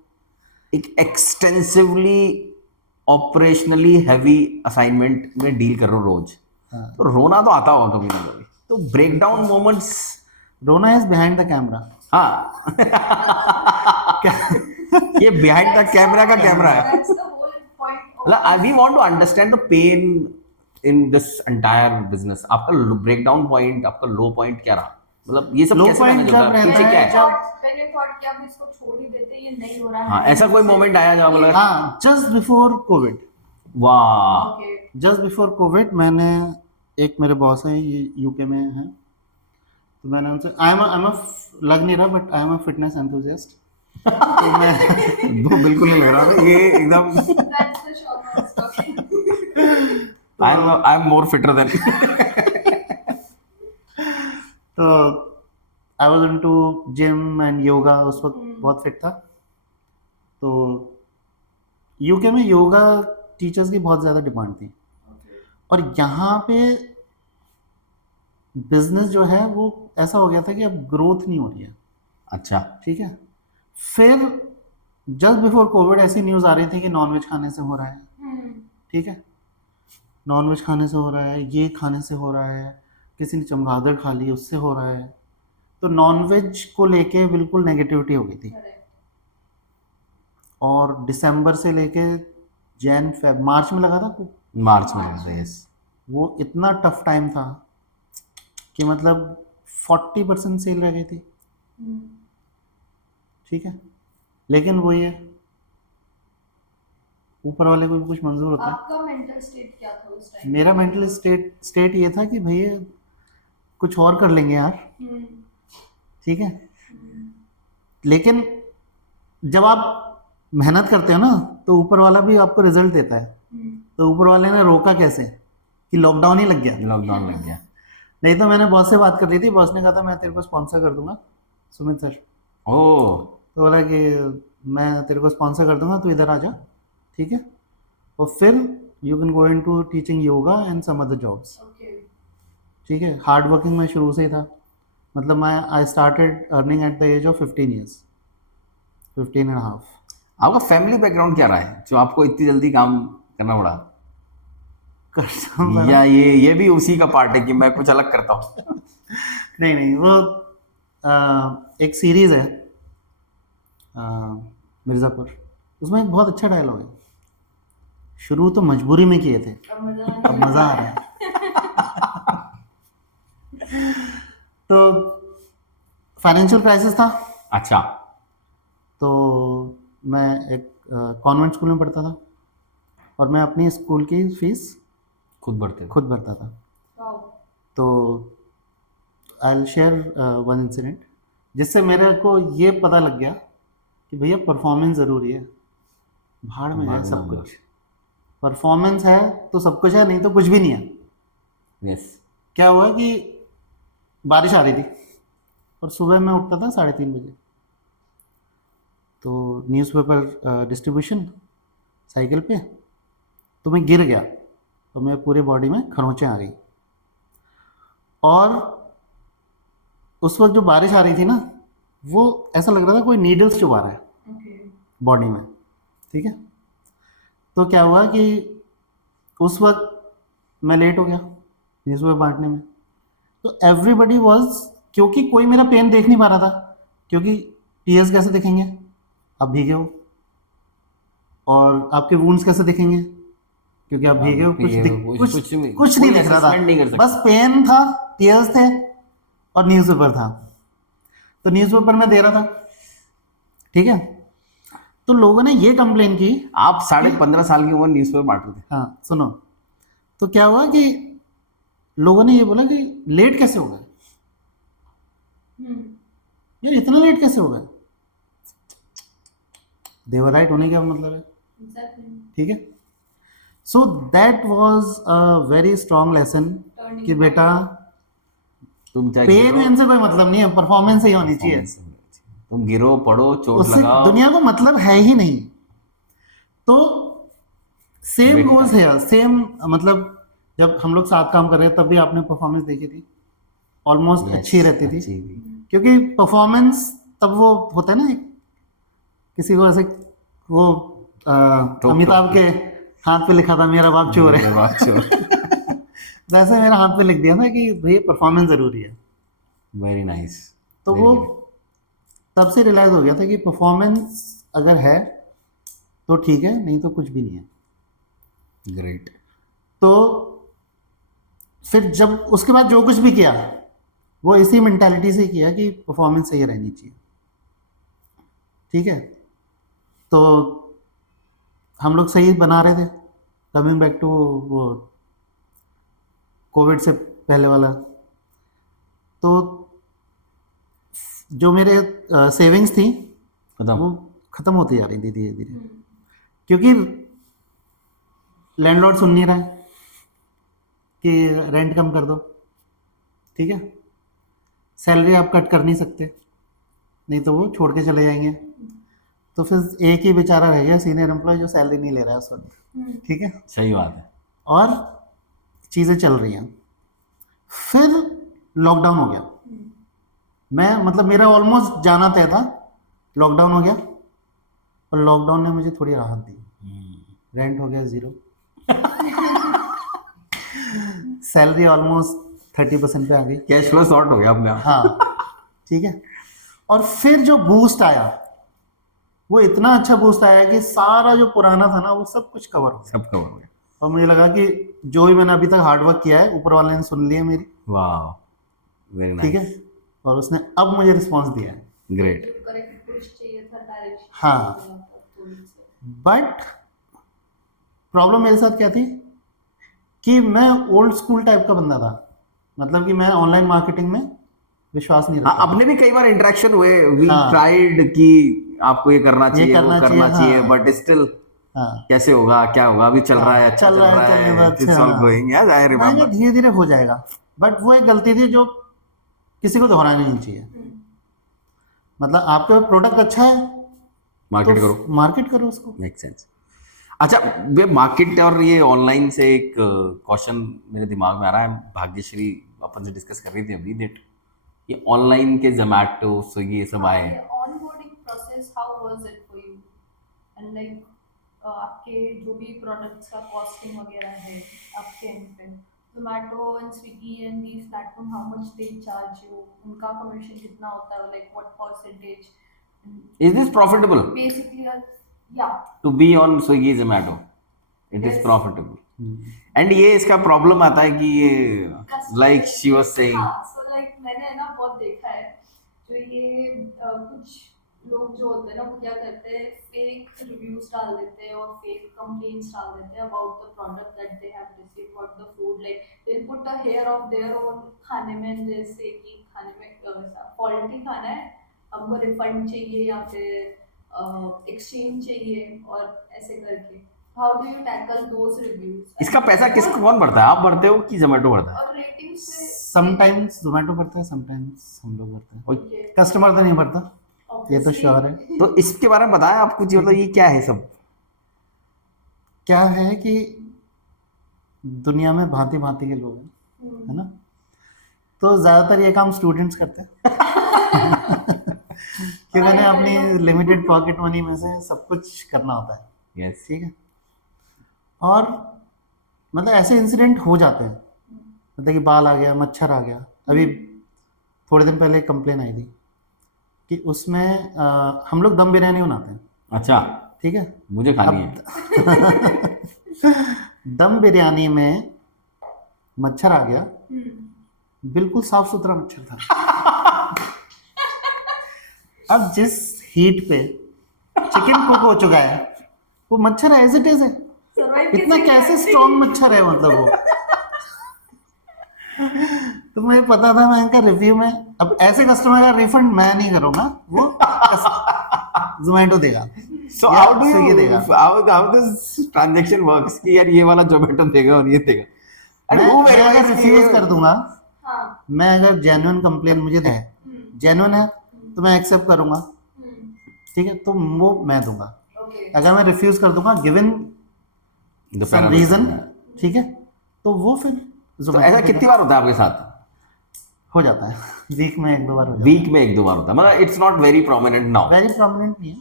एक एक्सटेंसिवली ऑपरेशनली हैवी असाइनमेंट में डील कर रहे हो रोज। हाँ। तो रोना तो आता होगा कभी ना कभी, तो ब्रेकडाउन मोमेंट्स। रोना इज बिहाइंड द कैमरा। हाँ। ये बिहाइंड द कैमरा का कैमरा है। that's the whole point of मतलब we want to understand the pain in this entire business. आपका ब्रेकडाउन पॉइंट, आपका लो पॉइंट क्या रहा? मतलब ये सब Low कैसे point मैनेज जब होता है? रहता पीछे क्या है, है? when you thought कि अब इसको छोड़ ही देते, ये नहीं हो रहा हाँ, है। ऐसा कोई मोमेंट आया जब बोला हाँ, जस्ट बिफोर कोविड, वाह। Okay. जस्ट बिफोर कोविड मैंने, एक मेरे बॉस हैं, ये यूके में हैं, तो मैंने उनसे, आई एम लग नहीं रहा but I am a fitness enthusiast. तो मैं वो बिल्कुल नहीं लग रहा था ये एकदम। That's the shock I was talking. I am more fitter then. तो I was into gym and yoga, उस वक्त बहुत फिट था। तो यूके में योगा टीचर्स की बहुत ज़्यादा डिमांड थी, और यहाँ पे बिजनेस जो है वो ऐसा हो गया था कि अब ग्रोथ नहीं हो रही है, अच्छा। ठीक है। फिर जस्ट बिफोर कोविड ऐसी न्यूज़ आ रही थी कि नॉनवेज खाने से हो रहा है, ठीक है, नॉनवेज खाने से हो रहा है, ये खाने से हो रहा है, किसी ने चमगादड़ खा ली उससे हो रहा है। तो नॉनवेज को लेके बिल्कुल नेगेटिविटी हो गई थी। और दिसंबर से लेके जैन फेब मार्च में लगा था मार्च में लगा था, यस। वो इतना टफ टाइम था कि मतलब 40% सेल रह गई थी, ठीक है। लेकिन वही है, ऊपर वाले को भी कुछ मंजूर होता है। आपका मेंटल स्टेट क्या था उस टाइम? मेरा मेंटल स्टेट ये था कि भैया कुछ और कर लेंगे यार, ठीक है। लेकिन जब आप मेहनत करते हो ना तो ऊपर वाला भी आपको रिजल्ट देता है। तो ऊपर वाले ने रोका कैसे कि लॉकडाउन ही लग गया। लॉकडाउन लग गया। नहीं तो मैंने बॉस से बात कर ली थी, बॉस ने कहा था मैं तेरे को स्पॉन्सर कर दूंगा सुमित सर। ओह, तो बोला कि मैं तेरे को स्पॉन्सर कर दूंगा, तू इधर आ जा, ठीक है, और फिर you can go into teaching yoga and some other jobs, Okay. ठीक है। हार्ड वर्किंग मैं शुरू से ही था, मतलब मैं I started earning at the age of 15 years, 15 and half. आपका फैमिली बैकग्राउंड क्या रहा है जो आपको इतनी जल्दी काम करना पड़ा? करता हूँ या ये भी उसी का पार्ट है कि मैं कुछ अलग करता हूँ? नहीं, वो एक सीरीज है मिर्ज़ापुर, उसमें एक बहुत अच्छा डायलॉग है, शुरू तो मजबूरी में किए थे, अब मज़ा आ रहा है। तो फाइनेंशियल क्राइसिस था, अच्छा। तो मैं एक कॉन्वेंट स्कूल में पढ़ता था, और मैं अपनी स्कूल की फीस खुद बढ़ते थे। खुद भरता था। Wow. तो I will share one incident जिससे मेरे को ये पता लग गया कि भैया परफॉर्मेंस ज़रूरी है। भाड़ में है सब कुछ, परफॉर्मेंस है तो सब कुछ है, नहीं तो कुछ भी नहीं है। यस क्या हुआ कि बारिश आ रही थी और सुबह मैं उठता था 3:30 बजे, तो न्यूज़पेपर डिस्ट्रीब्यूशन साइकिल पे, तो मैं गिर गया, तो मेरे पूरी बॉडी में खरोंचें आ गई। और उस वक्त जो बारिश आ रही थी ना, वो ऐसा लग रहा था कोई नीडल्स चुभा रहा है Okay. बॉडी में, ठीक है। तो क्या हुआ कि उस वक्त मैं लेट हो गया न्यूज़पेपर बांटने में, तो एवरीबडी वाज, क्योंकि कोई मेरा पेन देख नहीं पा रहा था, क्योंकि टीयर्स कैसे दिखेंगे, आप भीगे हो, और आपके वुंड्स कैसे दिखेंगे, क्योंकि आप भीगे हो, कुछ नहीं दिख रहा था, बस पेन था, टीयर्स थे और न्यूज़पेपर था। तो न्यूज़पेपर में दे रहा था, ठीक है। तो लोगों ने ये कंप्लेन की, आप 15.5 साल की उम्र न्यूज़पेपर बांट रहे थे। हाँ सुनो, तो क्या हुआ कि लोगों ने ये बोला कि लेट कैसे हो गए यार, इतना लेट कैसे हो गए। देवर राइट होने का मतलब है, Exactly. ठीक है। So that was a very strong lesson Turning कि बेटा तुम चाहे पेन वेन से कोई मतलब नहीं है, परफॉर्मेंस ही होनी चाहिए। तुम गिरो पड़ो चोट उससे लगाओ, दुनिया को मतलब है ही नहीं। तो सेम बेटा। गोज है, सेम मतलब जब हम लोग साथ काम कर रहे हैं तब भी आपने परफॉर्मेंस देखी थी, ऑलमोस्ट Yes, अच्छी रहती थी, अच्छी थी। क्योंकि परफॉर्मेंस तब वो होता है ना, किसी को ऐसे वो अमिताभ के हाथ पे लिखा था मेरा बाप चोर है, वैसे मेरा हाथ पे लिख दिया था कि भाई परफॉर्मेंस जरूरी है। Very nice. तो वो तब से रियलाइज हो गया था कि परफॉर्मेंस अगर है तो ठीक है, नहीं तो कुछ भी नहीं है। ग्रेट। तो फिर जब उसके बाद जो कुछ भी किया वो इसी मेंटालिटी से किया कि परफॉर्मेंस सही रहनी चाहिए, ठीक है। तो हम लोग सही बना रहे थे, कमिंग बैक टू वो कोविड से पहले वाला, तो जो मेरे सेविंग्स थी वो खत्म होती जा रही थी धीरे धीरे, क्योंकि लैंडलॉर्ड सुन नहीं रहा है कि रेंट कम कर दो, ठीक है। सैलरी आप कट कर नहीं सकते, नहीं तो वो छोड़ के चले जाएंगे। तो फिर एक ही बेचारा रह गया सीनियर एम्प्लॉय जो सैलरी नहीं ले रहा है उस वक्त, ठीक है। सही बात है। और चीज़ें चल रही हैं। फिर लॉकडाउन हो गया, मैं मतलब मेरा ऑलमोस्ट जाना तय था, लॉकडाउन हो गया और लॉकडाउन ने मुझे थोड़ी राहत दी। रेंट हो गया 0, सैलरी ऑलमोस्ट 30% पे आ गई, कैश फ्लो शॉर्ट हो गया अपने आप। हाँ ठीक है। और फिर जो बूस्ट आया वो इतना अच्छा बूस्ट आया कि सारा जो पुराना था ना वो सब कुछ कवर हो गया, सब कवर हो गया। और मुझे लगा कि जो भी मैंने अभी तक हार्डवर्क किया है ऊपर वाले ने सुन लिया मेरी, वाह वेरी ठीक नाइस। है, और उसने अब मुझे रिस्पॉन्स दिया है। ग्रेट। करेक्ट पुश चाहिए था, डायरेक्शन हाँ। थोड़ी सी। बट प्रॉब्लम मेरे साथ क्या थी कि मैं ओल्ड स्कूल टाइप का बंदा था, मतलब कि मैं ऑनलाइन मार्केटिंग में विश्वास नहीं रखता। अपने भी कई बार इंटरेक्शन हुए, वी हाँ। ट्राइड कि आपको ये करना चाहिए, वो करना चाहिए, हाँ। बट स्टिल हाँ कैसे होगा, क्या होगा, अभी चल रहा है, अच्छा चल रहा है, चलने दो, it's all going, yes I remember. धीरे धीरे हो जाएगा। बट वो एक गलती थी जो किसी को दोहरानी नहीं चाहिए। मतलब आपका प्रोडक्ट अच्छा है, मार्केट तो करो, मार्केट करो उसको। Make sense. अच्छा, वे मार्केट और ये ऑनलाइन से एक क्वेश्चन मेरे दिमाग में आ रहा है, भाग्यश्री अपन से डिस्कस कर रही थी अभी, दैट ये ऑनलाइन के जोमैटो स्विगी ये सब आए, onboarding process how was it for you, and like आपके जो भी प्रोडक्ट्स का कॉस्टिंग वगैरह है आपके एंड पे, Zomato and Swiggy and these platform how much they charge you, उनका कमीशन कितना होता है, like what percentage, is this profitable basically या to be on Swiggy Zomato, it is Yes. Profitable. And ये इसका प्रॉब्लम आता है कि ये like she was saying, so like मैंने ना बहुत देखा है जो ये कुछ लोग लोग जो होते हैं ना वो क्या करते हैं, फेक रिव्यूज डाल देते हैं और फेक कंप्लेंट्स डाल देते हैं about the product that they have received, about the food, like they put a hair of their own खाने में, जैसे कि खाने में फॉल्टी खाना है, हमको रिफंड चाहिए या फिर एक्सचेंज चाहिए, और ऐसे करके how do you tackle those reviews? इसका पैसा किसको कौन भरता है, आप भरते हो कि जोमेटो भरता है? और रेटिंग्स पे समटाइम्स जोमेटो भरता है, समटाइम्स हम लोग भरते हैं। ओके। कस्टमर तो नहीं भरता, ये तो obviously- श्योर है। तो इसके बारे में बताएं आप कुछ, मतलब ये क्या है सब? क्या है कि दुनिया में भांति भांति के लोग हैं, है ना, तो ज़्यादातर ये काम स्टूडेंट्स करते हैं कि मैंने अपनी लिमिटेड पॉकेट मनी में से सब कुछ करना होता है, यस। ठीक है। और मतलब ऐसे इंसिडेंट हो जाते हैं, मतलब कि बाल आ गया, मच्छर आ गया। अभी थोड़े दिन पहले कंप्लेन आई थी कि उसमें हम लोग दम बिरयानी बनाते हैं, अच्छा, ठीक है। मुझे खानी है। दम बिरयानी में मच्छर आ गया, बिल्कुल साफ सुथरा मच्छर था। अब जिस हीट पे चिकन कुक हो चुका है, वो मच्छर एज इट इज है। Survive इतना कैसे कैसे किया? स्ट्रॉन्ग मच्छर है, मतलब वो। तो मुझे पता था, मैं इनका रिव्यू में, अब ऐसे कस्टमर का रिफंड मैं नहीं करूंगा, वो जोमेटो देगा। So या how do स्विगी you देगा। how does transaction works कि यार ये वाला जोमेटो देगा और ये देगा? And who मैं अगर verifies कि रिफ्यूज ये- कर दूंगा, हाँ, मैं अगर जेन्युइन कंप्लेन मुझे दे, जेन्युइन है तो मैं एक्सेप्ट करूंगा, ठीक है, तो वो मैं दूंगा। ओके, अगर मैं रिफ्यूज कर दूंगा given The some parameter reason, है। ठीक है, तो वो फिर तो Zomato ऐसा देगा। कितनी बार होता है आपके साथ? हो जाता है, वीक में एक दो बार हो जाता वीक में एक दो बार होता है, मतलब इट्स नॉट वेरी प्रोमिनेंट है। नाउ, वेरी प्रोमिनेंट नहीं है,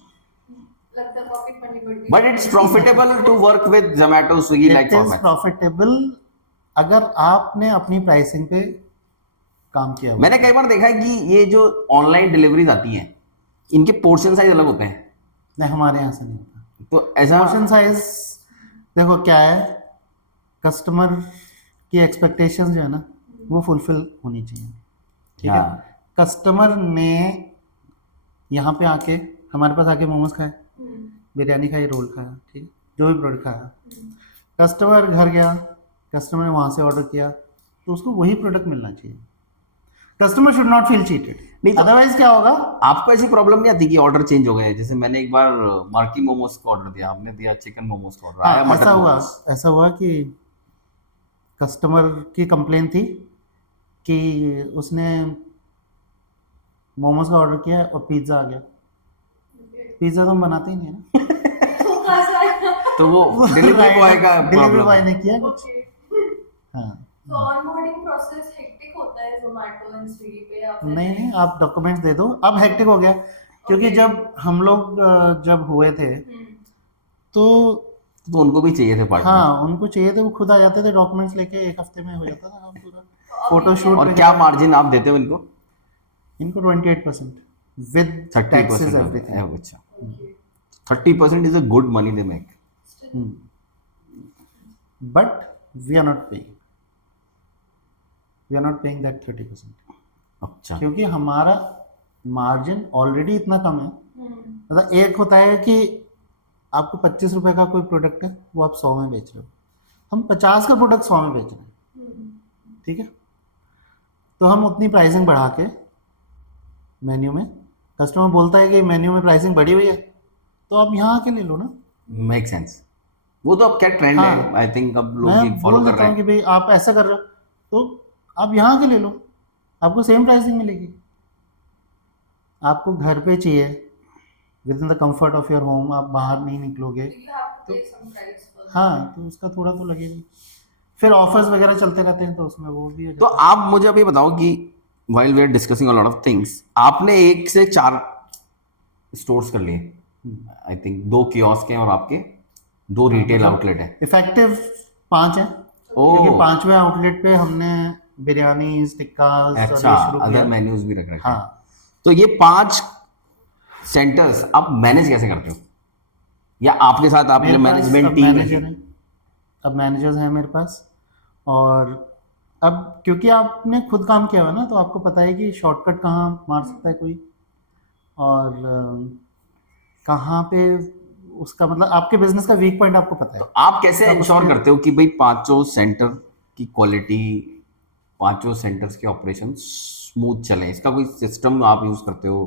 लगता है पॉकेट मनी बढ़ गई। But it's profitable to work with Zomato, Swiggy like it is format. Profitable अगर आपने अपनी प्राइसिंग पे काम किया हुआ। मैंने कई बार देखा है कि ये जो ऑनलाइन डिलीवरीज आती हैं, इनके पोर्शन साइज अलग होते हैं, नहीं, हमारे यहाँ से नहीं होता। तो ऐसा पोर्शन साइज देखो क्या है, कस्टमर की एक्सपेक्टेशंस जो है ना, वो फुलफिल होनी चाहिए, ठीक है। हाँ। कस्टमर ने यहाँ पे आके, हमारे पास आके मोमोज खाए, बिरयानी खाई, रोल खाया, ठीक है, जो भी प्रोडक्ट खाया, कस्टमर घर गया, कस्टमर ने वहाँ से ऑर्डर किया, तो उसको वही प्रोडक्ट मिलना चाहिए। Customer should not feel cheated, नहीं तो- अदरवाइज क्या होगा। आपको ऐसी प्रॉब्लम नहीं आती कि ऑर्डर चेंज हो गए? जैसे मैंने एक बार मार्की मोमोज का ऑर्डर दिया, आपने दिया चिकन मोमोज का ऑर्डर, आया हाँ, मटन ऐसा हुआ कि कस्टमर की कंप्लेन थी कि उसने मोमोज का ऑर्डर किया और पिज्ज़ा आ गया। पिज्ज़ा तो हम बनाते ही नहीं है ना। तो कहाँ से आया? तो वो डिलीवरी बॉय का डिलीवरी प्रॉब्लम बॉय है। ने किया कुछ। ओके, हाँ, तो ऑनबोर्डिंग प्रोसेस हेक्टिक होता है जोमेटो एंड स्विगी पे, या फिर नहीं नहीं, आप डॉक्यूमेंट्स दे दो। अब हेक्टिक हो गया, क्योंकि Okay. जब हम लोग जब हुए थे, तो तो उनको भी चाहिए थे पार्टनर। हाँ, उनको चाहिए थे, वो खुद आ जाते थे डॉक्यूमेंट्स लेके, एक हफ्ते में हो जाता था काम पूरा। फोटोशूट और क्या मार्जिन आप देते हो इनको? इनको 28% विद 30% टैक्सेस एवरीथिंग। अच्छा, 30% is a good money they make. But we are not paying, we are not paying that 30%, अच्छा, क्योंकि हमारा मार्जिन ऑलरेडी इतना कम है। मतलब एक होता है कि आपको 25 रुपए का कोई प्रोडक्ट है, वो आप 100 में बेच रहे हो, हम 50 का प्रोडक्ट 100 में बेच रहे हैं, ठीक है। तो हम उतनी प्राइसिंग बढ़ा के मेन्यू में, कस्टमर बोलता है कि मेन्यू में प्राइसिंग बढ़ी हुई है, तो आप यहाँ आके ले लो ना। Make sense. वो तो अब क्या ट्रेंड हाँ। है, आई थिंक अब लोग मैं ये फॉलो बोल कर देता रहे हूँ कि हैं। भाई आप ऐसा कर रहे हो, तो आप यहाँ आके ले लो, आपको सेम प्राइसिंग मिलेगी। आपको घर पे चाहिए, with in the comfort of your home, आप बाहर नहीं निकलोगे, you have to pay some price for that. हाँ, तो उसका थोड़ा तो लगेगा। फिर ऑफर्स वगैरह चलते रहते हैं, तो उसमें वो भी हो तो जाता है। आप मुझे अभी बताओ कि while we are discussing a lot of things, आपने 1 से 4 स्टोर्स कर लिए, आई थिंक 2 कियोस्क हैं और आपके 2 रिटेल आउटलेट है। इफेक्टिव 5 है, ओ क्योंकि 5वें आउटलेट पे हमने बिरयानी, टिक्का अच्छा, शुरू अदर किया। मेन्यूज भी रख रखे हैं। हाँ, तो ये 5 सेंटर्स आप मैनेज कैसे करते हो, या आपके साथ आपने मेरे पास मैनेजमेंट अब टीम मैनेजर रखी? हैं, अब मैनेजर्स हैं मेरे पास। और अब क्योंकि आपने खुद काम किया हुआ है ना, तो आपको पता है कि शॉर्टकट कहाँ मार सकता है कोई। और कहाँ पे उसका मतलब आपके बिजनेस का वीक पॉइंट आपको पता है। तो आप कैसे इंश्योर करते हो कि भाई पांचों सेंटर की क्वालिटी, पांचों सेंटर्स के ऑपरेशन स्मूथ चले? इसका कोई सिस्टम आप यूज करते हो?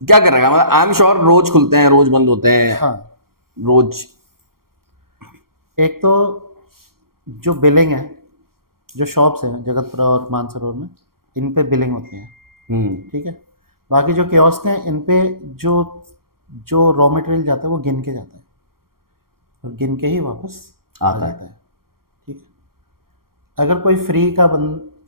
क्या कर रहा है मतलब? आई एम श्योर रोज खुलते हैं, रोज बंद होते हैं, हाँ, रोज। एक तो जो बिलिंग है, जो शॉप्स हैं जगतपुरा और मानसरोवर में, इन पे बिलिंग होती है, ठीक है। बाकी जो कियोस्क हैं इन पे जो जो रॉ मटेरियल जाता है वो गिन के जाता है और गिन के ही वापस आ आता है। जाता है, ठीक है। अगर कोई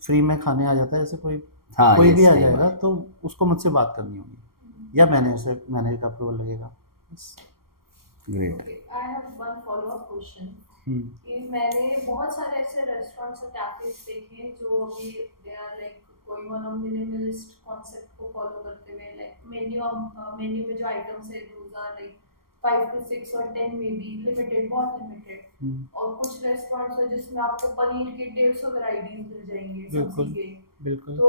फ्री में खाने आ जाता है, ऐसे कोई हाँ, कोई ये भी आ सही जाएगा बात। तो उसको मुझसे बात करनी होगी या मैनेजर का अप्रूवल लगेगा बस। Great. Okay, I have one follow-up question. हम्म, कि मैंने बहुत सारे ऐसे रेस्टोरेंट्स और कैफेज देखे हैं जो अभी they are like going on a minimalist concept को फॉलो करते हुए, लाइक मेन्यू में जो आइटम्स है दोज आर लाइक 5 to 6 और 10 में बी लिमिटेड, बहुत लिमिटेड। हम्म, और कुछ रेस्टोरेंट्स है जिसमें आपको पनीर के 150 वैरायटीज मिल जाएंगे बिल्कुल सब्जी के। बिल्कुल। तो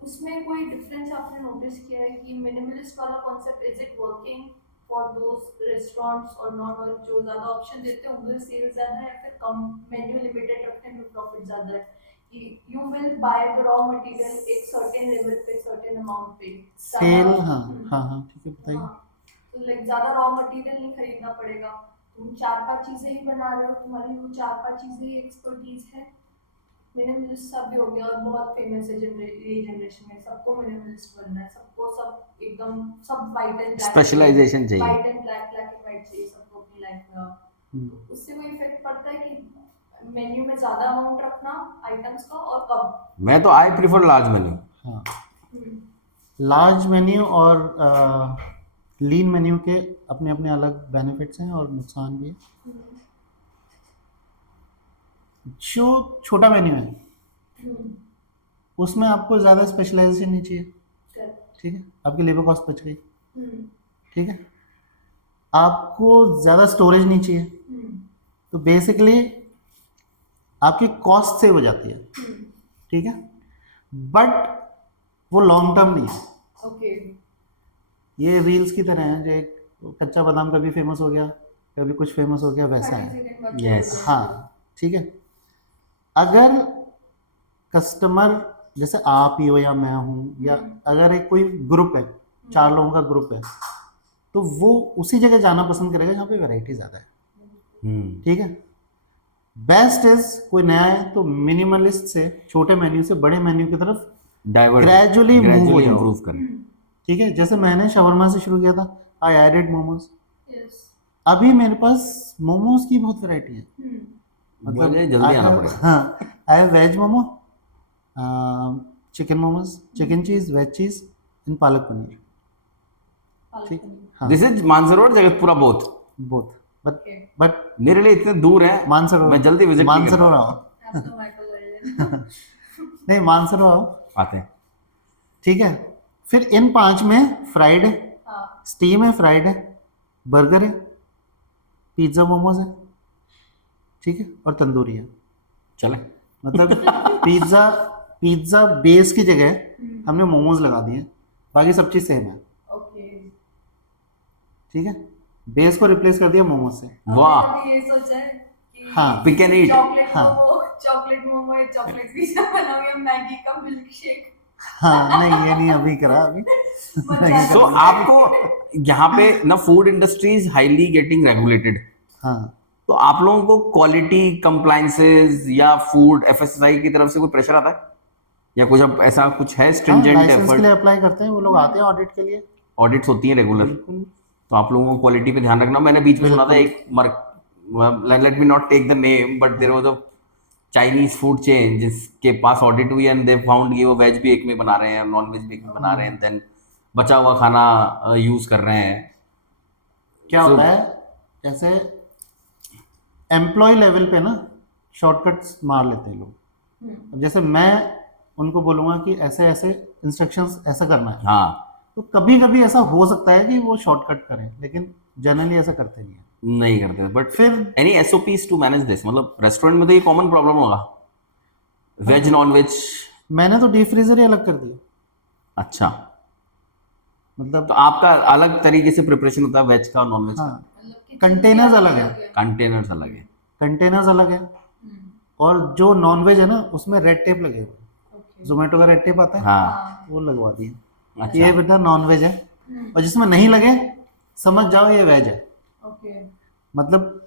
उसमें कोई डिफरेंस आपने नोटिस किया है कि मिनिमलिस्ट वाला concept is it working for those restaurants और नॉट, और जो ज़्यादा ऑप्शन देते हैं उनमें सेल ज़्यादा है, फिर कम मेन्यू लिमिटेड रखने में प्रॉफिट ज़्यादा है? कि you will by the raw material एक सर्टेन लेवल पे, सर्टेन अमाउंट पे सेल, ज़्यादा। हाँ हाँ हाँ, ठीक है, बताइए। हाँ, तो लाइक ज़्यादा रॉ मटेरियल नहीं खरीदना पड़ेगा, तुम 4-5 चीज़ें ही बना रहे हो, तुम्हारी वो 4-5 चीज़ें ही एक्सपर्टीज है। मिनिमलिस्ट सब भी हो गया और बहुत फेमस है ये जनरेशन में, सबको मिनिमलिस्ट बनना है, सबको सब एकदम सब वाइट एंड ब्लैक, स्पेशलाइजेशन चाहिए। White and black, black and white चाहिए सबको अपनी लाइफ में। हम्म, तो उससे कोई इफेक्ट पड़ता है कि मेन्यू में ज्यादा अमाउंट रखना आइटम्स का और कम? मैं तो आई प्रीफर लार्ज मेन्यू। हाँ, हम्म, लार्ज मेन्यू और लीन मेन्यू के अपने अपने अलग बेनिफिट्स हैं और नुकसान भी है। हम्म, जो छोटा मेन्यू है हम्म, उसमें आपको ज़्यादा स्पेशलाइजेशन नहीं चाहिए, correct, ठीक है, आपकी लेबर कॉस्ट बच गई, हम्म, ठीक है। आपको ज़्यादा स्टोरेज नहीं चाहिए, हम्म, तो बेसिकली आपकी कॉस्ट सेव हो जाती है, हम्म, ठीक है। बट वो लॉन्ग टर्म नहीं है। ओके, ये रील्स की तरह है, जो एक कच्चा बादाम कभी फेमस हो गया, कभी कुछ फेमस हो गया, वैसा 30 है। सेकंड बाद Yes. हो जाएगा। हाँ, ठीक है। अगर कस्टमर जैसे आप ही हो या मैं हूँ, या अगर एक कोई ग्रुप है, 4 लोगों का ग्रुप है, तो वो उसी जगह जाना पसंद करेगा जहाँ पे वैरायटी ज़्यादा है, ठीक है। बेस्ट इज कोई नया है तो मिनिमलिस्ट से, छोटे मेन्यू से बड़े मेन्यू की तरफ डाइवर्ट, Gradually move हो जाओ। इम्प्रूव करें। ठीक है। जैसे मैंने शवरमा से शुरू किया था, आई एडेड मोमोज। Yes. अभी मेरे पास मोमोज की बहुत वैरायटी है, मुझे जल्दी आना पड़ेगा। हाँ, I have veg momo, chicken momos, chicken cheese, veg cheese in palak paneer, palak ठीक। पनीर। हाँ, this is Mansarovar Jagatpura both. Both, but Okay. But मेरे लिए इतने दूर हैं, मानसरोवर, मैं जल्दी विजिट नहीं कर मानसरोवर पाता। आओ। Have tomato oil. नहीं, मानसरोवर आओ, आते हैं। ठीक है। फिर इन 5 में फ्राइड है, हाँ, स्टीम है, फ्राइड है, बर्गर है, पिज्ज़ा मोमोज है, ठीक है, और तंदूरी है। चले। मतलब पिज्ज़ा पिज्ज़ा बेस की जगह हमने मोमोज लगा दिए, बाकी सब चीज़ सेम है, okay. ठीक है। बेस को रिप्लेस कर दिया मोमोज से। वाह। अभी ये सोचा है कि हाँ, Pick and eat. Chocolate momo या चॉकलेट पिज्जा बनाओ या मैगी का मिल्क शेक। हाँ, नहीं ये नहीं अभी करा, अभी नहीं सो करा। आपको यहाँ पे ना food industry is highly getting regulated, हाँ तो आप लोगों को क्वालिटी कंप्लायंसेस या फूड एफएसएसआई की तरफ से कोई प्रेशर आता है, या कुछ अब ऐसा कुछ है हाँ, स्ट्रिंजेंट लाइसेंस के लिए एफर्ट? अप्लाई करते हैं, वो लोग आते हैं ऑडिट के लिए, ऑडिट्स होती हैं रेगुलर, बिल्कुल। तो आप लोगों को क्वालिटी पे ध्यान रखना। मैंने बीच में सुना था बिल्कुल। एक let me not take the name, but there was a Chinese food chain जिसके पास ऑडिट हुई एंड दे फाउंड कि वो वेज भी एक में बना रहे हैं, नॉन वेज भी एक में बना रहे हैं, देन बचा हुआ खाना यूज कर रहे हैं। क्या So- होता है, जैसे एम्प्लॉय लेवल पे ना शॉर्टकट्स मार लेते हैं लोग। अब जैसे मैं उनको बोलूँगा कि ऐसे ऐसे इंस्ट्रक्शंस ऐसा करना है, हाँ, तो कभी कभी ऐसा हो सकता है कि वो शॉर्टकट करें, लेकिन जनरली ऐसा करते नहीं है। नहीं करते, बट फिर any SOPs to manage this? मतलब रेस्टोरेंट में तो ये कॉमन प्रॉब्लम होगा, वेज नॉन वेज। मैंने तो डीप फ्रीजर ही अलग कर दिया, अच्छा, मतलब तो आपका अलग तरीके से प्रिपरेशन होता है वेज का और नॉन वेज का? हाँ, मतलब kitchen कंटेनर्स भी अलग है, कंटेनर्स अलग है। कंटेनर्स अलग है। और जो नॉन वेज है ना उसमें रेड टेप लगे हुए, ओके जोमेटो का रेड टेप आता है, हाँ हाँ वो लगवा दिए। अच्छा ये बेटा नॉन वेज है, हम्म, और जिसमें नहीं लगे समझ जाओ ये वेज है। ओके मतलब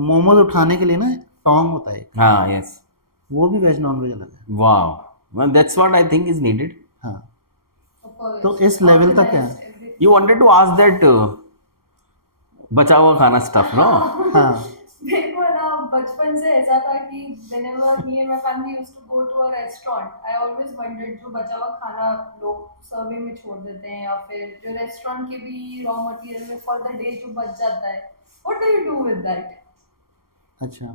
मोमोज उठाने के लिए ना टोंग होता है, हाँ यस वो भी वेज नॉन वेज अलग है। Wow that's what I think is needed. हाँ, of course, तो इस लेवल तक है। organized everything. You wanted to ask that बचा हुआ खाना स्टफ नो? हाँ मेरे को ना बचपन से ऐसा था कि whenever me and my family used to go to a restaurant, I always wondered जो बचा हुआ खाना लोग सर्विंग में छोड़ देते हैं या फिर जो रेस्टोरेंट के भी रॉ मटेरियल में फॉर द डे जो बच जाता है, what do you do with that? अच्छा,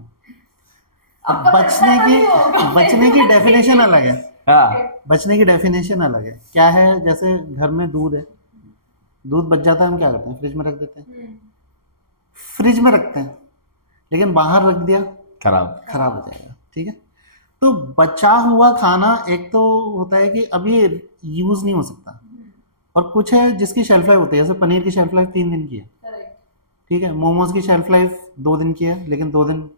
आपका बचने बचता की नहीं होगा बचने की डेफिनेशन अलग है। हाँ बचने की डेफिनेशन अलग है। क्या है, जैसे घर में दूध है, दूध बच जाता है, हम क्या करते हैं, फ्रिज में रख देते हैं। हम्म, फ्रिज में रखते हैं, लेकिन बाहर रख दिया खराब खराब हो जाएगा, ठीक है। तो बचा हुआ खाना एक तो होता है कि अभी यूज नहीं हो सकता, और कुछ है जिसकी शेल्फ लाइफ होती है, जैसे पनीर की शेल्फ लाइफ 3 दिन की है, correct. ठीक है। मोमोज की शेल्फ लाइफ 2 दिन की है, लेकिन 2 दिन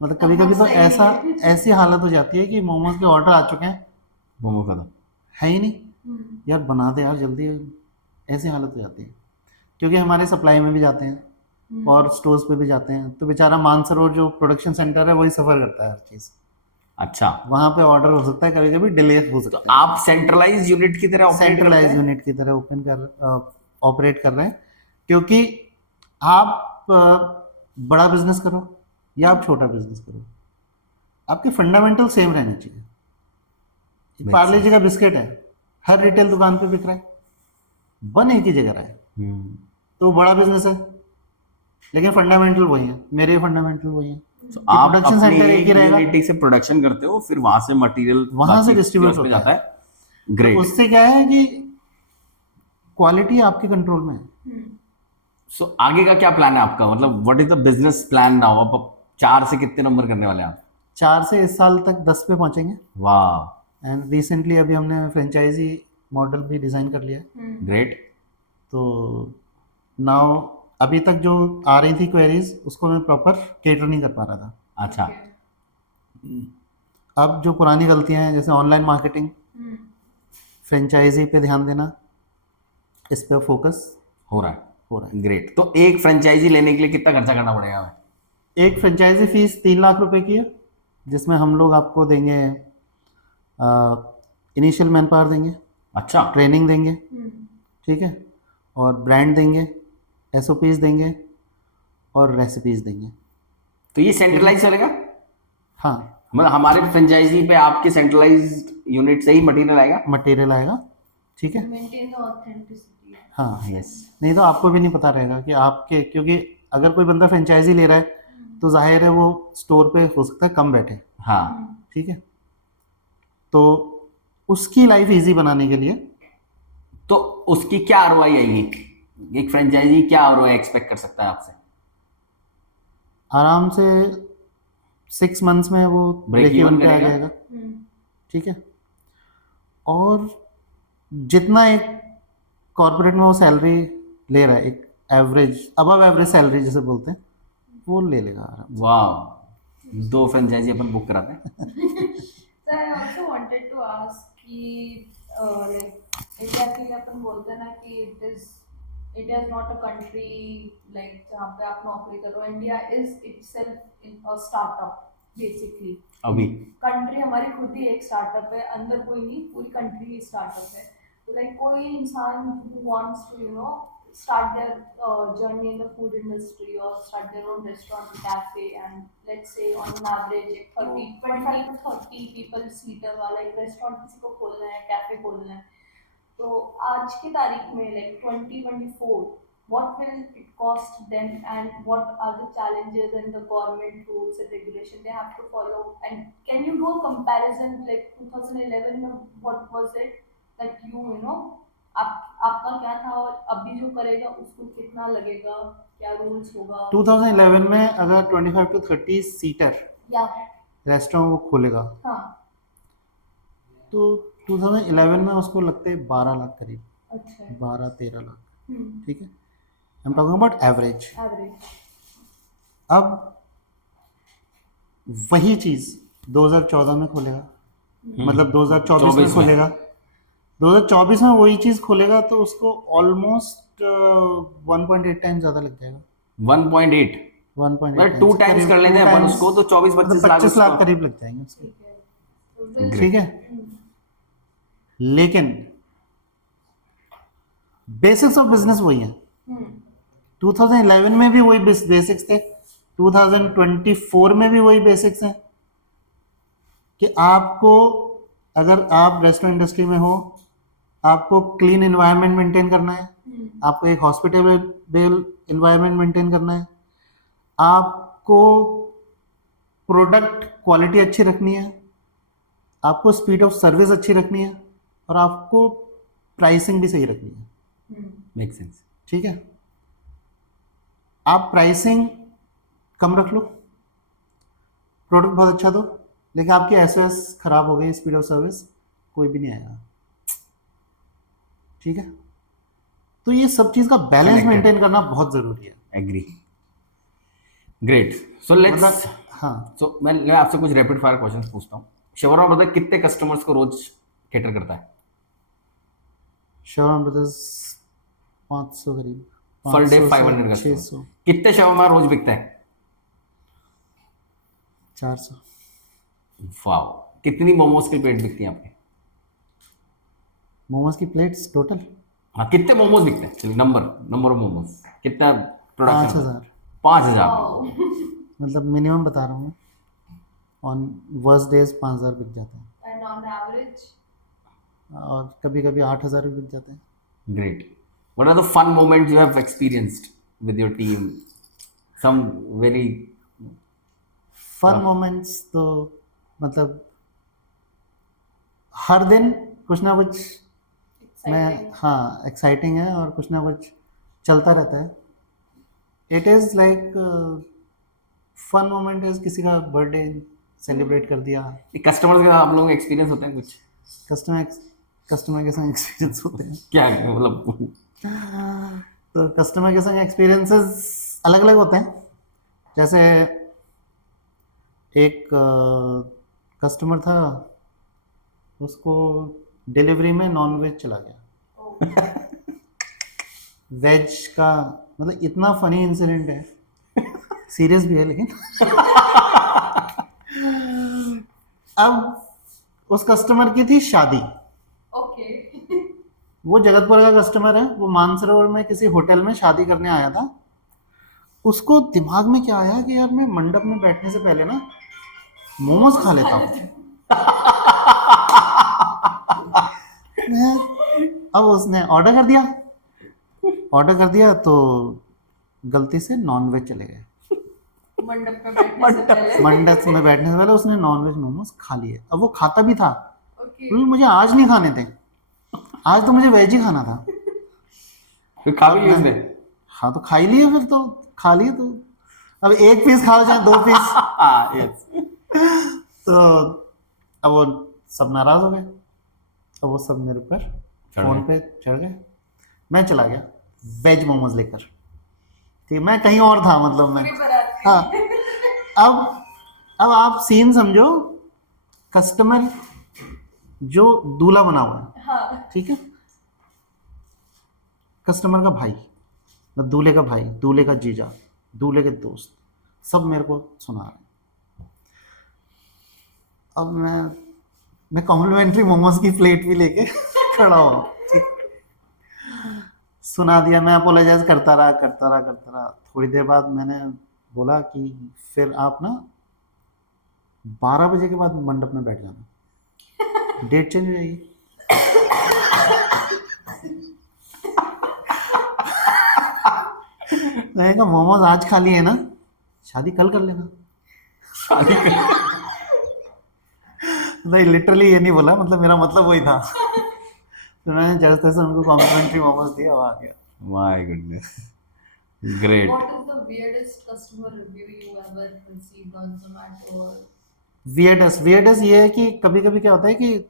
मतलब कभी कभी तो सही ऐसा है। ऐसी हालत हो जाती है कि मोमोज के ऑर्डर आ चुके हैं, मोमो खत्म। है ही नहीं, हम्म, यार बना दे यार जल्दी, ऐसी हालत हो जाती है। क्योंकि हमारे सप्लाई में भी जाते हैं और स्टोर्स पे भी जाते हैं, तो बेचारा मानसरोवर जो प्रोडक्शन सेंटर है वही सफ़र करता है हर चीज़। अच्छा वहाँ पे ऑर्डर हो सकता है, कभी कभी डिले हो तो सकता है। आप सेंट्रलाइज यूनिट की तरह ऑपरेट करते सेंट्रलाइज हैं? यूनिट की तरह ऑपरेट कर रहे हैं, क्योंकि आप बड़ा बिजनेस करो या आप छोटा बिजनेस करो, आपके फंडामेंटल सेम रहने चाहिए। एक Makes पार्ले जी का बिस्किट है, हर रिटेल दुकान पे बिक रहा है, बन एक ही जगह रहा है, हम्म। तो वो बड़ा बिजनेस है, लेकिन फंडामेंटल वही है, मेरे फंडामेंटल वही है। तो कि आप प्रोडक्शन अपनी सेंटर एक एक ही रहेगा, यूनिटी से प्रोडक्शन करते हो, फिर वहां से मटेरियल वहां से बाकी डिस्ट्रीब्यूट कियोस्क पे होता जाता है। है। तो ग्रेट। उससे क्या है कि क्वालिटी आपके कंट्रोल में है। हम्म, सो आगे का क्या प्लान है आपका, मतलब what is the business plan now? आप 4 से कितने नंबर करने वाले हैं आप? 4 से इस साल तक 10 पे पहुंचेंगे। वाह एंड रिसेंटली अभी हमने फ्रेंचाइजी मॉडल भी डिज़ाइन कर लिया है। ग्रेट। तो नाउ अभी तक जो आ रही थी क्वेरीज, उसको मैं प्रॉपर केटर नहीं कर पा रहा था। अच्छा अब जो पुरानी गलतियां हैं, जैसे ऑनलाइन मार्केटिंग, हम्म, फ्रेंचाइजी पे ध्यान देना, इस पे फोकस हो रहा है। हो रहा है। ग्रेट। तो एक फ्रेंचाइजी लेने के लिए कितना खर्चा करना पड़ेगा हमें? एक फ्रेंचाइजी फीस 3 लाख रुपए की है, जिसमें हम लोग आपको देंगे, इनिशियल मैन पावर देंगे, अच्छा ट्रेनिंग देंगे, हम्म, ठीक है, और ब्रांड देंगे, एसओपीज देंगे, और रेसिपीज देंगे। तो ये सेंट्रलाइज चलेगा? हाँ, मतलब हमारे फ्रेंचाइजी पे आपके सेंट्रलाइज्ड यूनिट से ही मटेरियल आएगा? मटेरियल आएगा, ठीक है। Maintain the authenticity. हाँ, यस। नहीं तो आपको भी नहीं पता रहेगा कि आपके, क्योंकि अगर कोई बंदा फ्रेंचाइजी ले रहा है तो जाहिर है वो स्टोर पे हो सकता है कम बैठे, हाँ ठीक है। तो उसकी लाइफ इजी बनाने के लिए तो उसकी क्या आरओआई आएगी? एक फ्रेंचाइजी क्या आरओआई एक्सपेक्ट कर सकता है आपसे? आराम से 6 मंथ्स में वो Break ब्रेक इवन even पे आ करेगा? जाएगा, ठीक है। और जितना एक कॉर्पोरेट में वो सैलरी ले रहा है, एक एवरेज अबव एवरेज सैलरी जिसे बोलते हैं, वो ले लेगा आराम वाह 2 फ्रेंचाइजी अपन बुक कराते हैं। So I also wanted to ask कि like इंडिया के लिए अपन बोलते हैं ना कि India is not a country like जहाँ पे आप नौकरी करो. India is itself in a startup basically. अभी कंट्री हमारी खुद ही एक स्टार्टअप है, अंदर कोई नहीं, पूरी कंट्री ही स्टार्टअप है. तो लाइक कोई इंसान who wants to start their journey in the food industry or start their own restaurant or cafe, and let's say on an average एक 25 to 30 people seater वाला एक रेस्टोरेंट किसी को खोलना है, कैफे खोलना है, तो आज की तारीख में like 2024, what will it cost them and what are the challenges and the government rules and regulation they have to follow, and can you do a comparison like 2011 में what was it that you know आपका क्या था और अभी जो करेगा उसको कितना लगेगा, क्या रूल्स होगा? 2011 में अगर 25 to 30 सीटर या रेस्टोरेंट वो खोलेगा, हाँ तो 2011 में उसको लगते 12 लाख करीब, अच्छा है। 12-13 लाख, हम्म। ठीक है। I am talking about average. Average. अब वही चीज़ 2014 में खोलेगा, मतलब 2024 में 24 में। खोलेगा, 2024 में वही चीज़ खोलेगा तो उसको ऑलमोस्ट 1.8 टाइम ज़्यादा लग जाएगा। 1.8 1.8 मतलब 2 टाइम्स कर लेते हैं अपन उसको तो 24-25 मतलब लाख 25 लाख उसका। करीब लग जाएंगे उसके, ठीक है। तो will- ठीक है। लेकिन बेसिक्स ऑफ बिजनेस वही है। हम्म। 2011 में भी वही बेसिक्स थे, 2024 में भी वही बेसिक्स हैं कि आपको, अगर आप रेस्टोरेंट इंडस्ट्री में हो, आपको क्लीन एनवायरनमेंट मेंटेन करना है, आपको एक हॉस्पिटेबल एनवायरनमेंट मेंटेन करना है, आपको प्रोडक्ट क्वालिटी अच्छी रखनी है, आपको स्पीड ऑफ सर्विस अच्छी रखनी है, और आपको प्राइसिंग भी सही रखनी है, मेक सेंस। ठीक है। आप प्राइसिंग कम रख लो, प्रोडक्ट बहुत अच्छा दो, लेकिन आपकी एसओएस खराब हो गई, स्पीड ऑफ सर्विस, कोई भी नहीं आएगा, ठीक है। तो ये सब चीज़ का बैलेंस Connected. मेंटेन करना बहुत ज़रूरी है। एग्री। ग्रेट। सो लेट्स, मतलब हाँ, सो मैं आपसे कुछ रैपिड फायर क्वेश्चंस पूछता हूँ। शवरमा ब्रदर कितने कस्टमर्स को रोज कैटर करता है? शवरम ब्रदर्स 500 करीब, पर डे 500 से 500 कस्टमर। 600, कितने शवरमा रोज बिकता है? 400। वाओ। कितनी मोमोज की प्लेट बिकती है आपके? मोमोज की प्लेट्स टोटल हाँ, कितने मोमोज बिकते हैं? चलिए नंबर नंबर ऑफ मोमोज कितना प्रोडक्शन? 5000, 5000। Wow. मतलब मिनिमम बता रहा हूँ मैं, ऑन वर्स्ट डेज 5000 बिक जाते हैं, And on average? और कभी कभी 8000 भी बिक जाते हैं। Great. What are the fun moments you have experienced with your team? Some very fun हाँ। मोमेंट्स तो मतलब हर दिन कुछ ना कुछ मैं, Exciting. हाँ एक्साइटिंग है, और कुछ ना कुछ चलता रहता है। It is like fun moment is किसी का बर्थडे सेलिब्रेट कर दिया, कस्टमर्स के साथ आप लोगों का एक्सपीरियंस होता है कुछ? कस्टमर कस्टमर के संग एक्सपीरियंस होते हैं। क्या मतलब? तो कस्टमर के संग एक्सपीरियंसेस अलग अलग होते हैं। जैसे एक कस्टमर था, उसको डिलीवरी में नॉन वेज चला गया, Oh. वेज का, मतलब इतना फनी इंसिडेंट है, सीरियस भी है लेकिन अब उस कस्टमर की थी शादी, Okay. वो जगतपुर का कस्टमर है, वो मानसरोवर में किसी होटल में शादी करने आया था। उसको दिमाग में क्या आया कि यार मैं मंडप में बैठने से पहले ना मोमोज खा लेता हूँ। अब उसने ऑर्डर कर दिया तो गलती से नॉन वेज चले गए, मंडप पे बैठने से पहले। मंडप में बैठने से पहले उसने नॉन वेज मोमोज खा लिए। अब वो खाता भी था, Okay. क्योंकि मुझे आज नहीं खाने थे, आज तो मुझे वेज ही खाना था। फिर खा भी लिया उसने? हाँ तो खा ही लिए, फिर तो खा लिए, तो अब एक पीस खाओ चाहे 2 पीस, हाँ, यस। तो अब वो सब नाराज हो गए, अब वो सब मेरे ऊपर चढ़ फोन गए। पे चढ़ गए। मैं चला गया वेज मोमोज लेकर, ठीक, मैं कहीं और था, मतलब मैं, पूरी बारात। हाँ। अब आप सीन समझो, कस्टमर जो दूल्हा बना हुआ है, हाँ। ठीक है, कस्टमर का भाई, मतलब दूल्हे का भाई, दूल्हे का जीजा, दूल्हे के दोस्त, सब मेरे को सुना रहे हैं। अब मैं कॉम्प्लीमेंट्री मोमोज की प्लेट भी लेके खड़ा हुआ, ठीक, सुना दिया। मैं अपोलोजाइज करता रहा। थोड़ी देर बाद मैंने बोला कि फिर आप ना 12 बजे के बाद मंडप में बैठ जाना, डेट चेंज हो जाएगी। मैंने कहा मोमोज आज खा लिए ना, शादी कल कर लेना। नहीं, लिटरली ये नहीं बोला, मतलब मेरा मतलब वही था। तो मैंने जैसे तैसे उनको कॉम्प्लीमेंट्री मोमोज दिया, वो आ गया। My goodness. Great. What is the weirdest customer review you ever received on Zomato or? वियर्डस ये है कि कभी कभी क्या होता है कि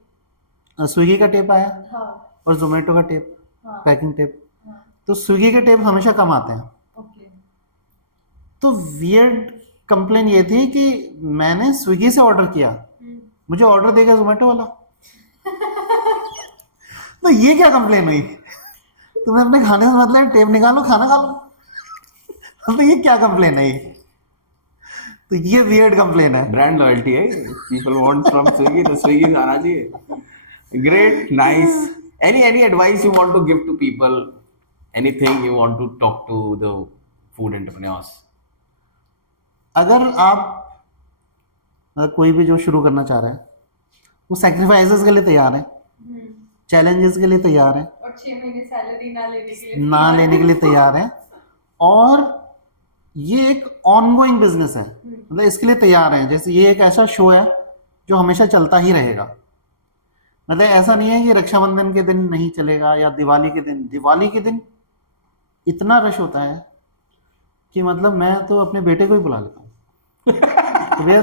स्विगी का टेप आया हाँ। और जोमेटो का टेप हाँ पैकिंग टेप, हाँ तो स्विगी के टेप हमेशा कम आते हैं। ओके तो वियर्ड कंप्लेन ये थी कि मैंने स्विगी से ऑर्डर किया, मुझे ऑर्डर देगा जोमेटो वाला। तो ये क्या कंप्लेन हुई? तुम्हें अपने खाने से मतलब टेप निकालो, खाना खा लो। तो ये क्या कंप्लेन है ये? तो ये वियर्ड कंप्लेन है। ब्रांड लॉयल्टी है, पीपल वांट फ्रॉम स्विगी तो स्विगी से आना चाहिए। Great, nice. Any advice you want to give to people, anything you want to talk to the food entrepreneurs? अगर कोई भी जो शुरू करना चाह रहा है वो सेक्रीफाइसेस के लिए तैयार है, चैलेंजेस के लिए तैयार है, और 6 महीने सैलरी ना लेने के लिए ना लेने के लिए तैयार है, और ये एक ऑनगोइंग बिजनेस है, मतलब इसके लिए तैयार है। जैसे ये एक ऐसा शो है जो हमेशा चलता ही रहेगा। मतलब ऐसा नहीं है कि रक्षाबंधन के दिन नहीं चलेगा या दिवाली के दिन। दिवाली के दिन इतना रश होता है कि मतलब मैं तो अपने बेटे को ही बुला लेता हूँ। तो भैया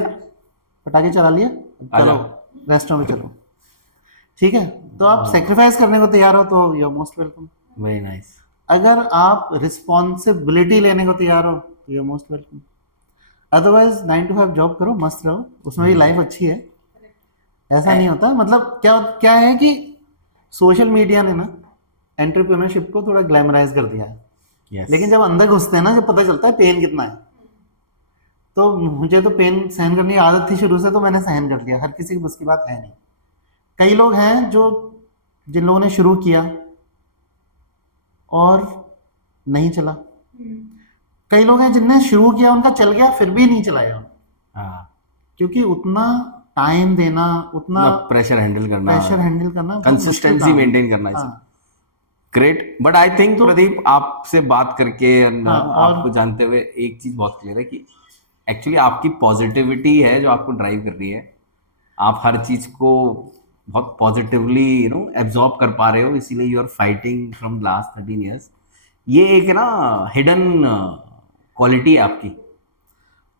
पटाखे चला लिए, चलो रेस्टोरेंट में चलो, ठीक है। तो आप सेक्रीफाइस करने को तैयार हो तो you are most welcome. Very nice. अगर आप रिस्पॉन्सिबिलिटी लेने को तैयार हो तो you are most welcome. Otherwise 9 to 5 job करो, मस्त रहो, उसमें भी लाइफ अच्छी है। ऐसा नहीं होता। मतलब क्या क्या है कि सोशल मीडिया ने ना एंटरप्रेन्योरशिप को थोड़ा ग्लैमराइज कर दिया है, यस। लेकिन जब अंदर घुसते हैं ना, जब पता चलता है पेन कितना है। तो मुझे तो पेन सहन करने की आदत थी शुरू से, तो मैंने सहन कर लिया। हर किसी की बस की बात है नहीं। कई लोग हैं जो जिन लोगों ने शुरू किया और नहीं चला, कई लोग हैं जिनने शुरू किया उनका चल गया फिर भी नहीं चलाया, हाँ, क्योंकि उतना टाइम देना, उतना प्रेशर हैंडल करना, प्रेशर हैंडल करना, बहुत मुश्किल कंसिस्टेंसी काम है। मेंटेन करना है। हाँ, great. But I think Pradeep, आपसे बात करके and, हाँ, और- आपको जानते हुए एक चीज बहुत क्लियर है कि एक्चुअली आपकी पॉजिटिविटी है जो आपको ड्राइव कर रही है। आप हर चीज को बहुत पॉजिटिवली एब्जॉर्ब कर पा रहे हो, इसीलिए you are fighting from last 13 years. ये एक ना हिडन क्वालिटी है आपकी।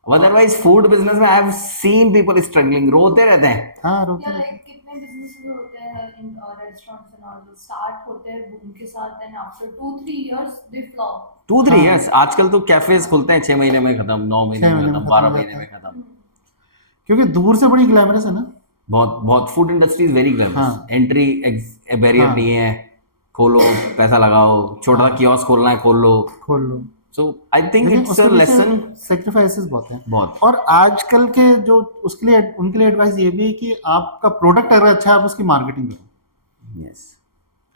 अदरवाइज फूड बिजनेस में I have seen people struggling, रोते रहते हैं। हाँ, रोते या रहते लाइक कितने बिजनेसेस होते हैं इन रेस्टोरेंट्स एंड ऑल, स्टार्ट होते हैं बूम के साथ and after 2-3 years they flop. 2-3 हाँ। ईयर्स। आजकल तो कैफेज खुलते हैं 6 महीने में खत्म, 9 महीने 6 में महीने खत्म, में 12 खत्म हो महीने जाता में है। खत्म। क्योंकि दूर से बड़ी ग्लैमरस है ना। बहुत बहुत food industry is very glamorous. हाँ। एंट्री बैरियर हाँ। नहीं है, खोलो, पैसा लगाओ, छोटा सा कियोस्क खोलना है खोल लो। खोल लो। सो आई थिंक लेकिन इट्स अ उसके पीछे लेसन। सेक्रीफाइसेस बहुत हैं। बहुत। और आजकल के जो उसके लिए उनके लिए एडवाइस ये भी है कि आपका प्रोडक्ट अगर अच्छा है आप उसकी मार्केटिंग करो। Yes.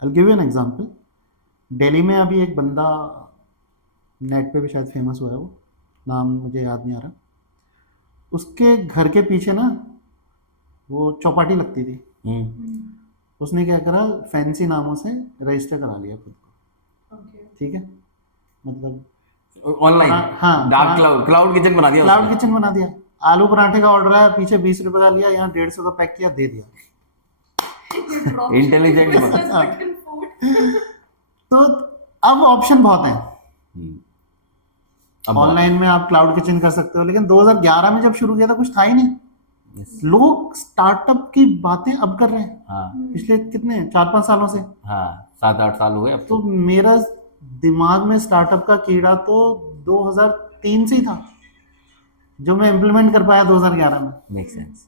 I give you an example. Delhi में अभी एक बंदा नेट पे भी शायद फेमस हुआ है, वो नाम मुझे याद नहीं आ रहा। उसके घर के पीछे ना वो चौपाटी लगती थी। उसने क्या करा, फैंसी नामों से रजिस्टर करा लिया खुद को। ओके ठीक है, मतलब ऑनलाइन हाँ, डार्क क्लाउड किचन बना दिया क्लाउड उसने। किचन बना दिया। आलू पराठे का ऑर्डर आया, पीछे 20 रुपए का लिया, यहाँ 150 का पैक किया, दे दिया। Intelligent business हाँ। but in food। तो अब ऑप्शन बहुत हैं। अब ऑनलाइन में आप क्लाउड किचन कर सकते हो, लेकिन 2011 में जब शुरू किया था कुछ था ही नहीं। Yes. लोग स्टार्टअप की बातें अब कर रहे हैं, हाँ पिछले कितने 4-5 सालों से। हाँ 7-8 साल हुए अब तो मेरा दिमाग में स्टार्टअप का कीड़ा तो 2003 से ही था, जो मैं इम्प्लीमेंट कर पाया 2011 में। Make sense.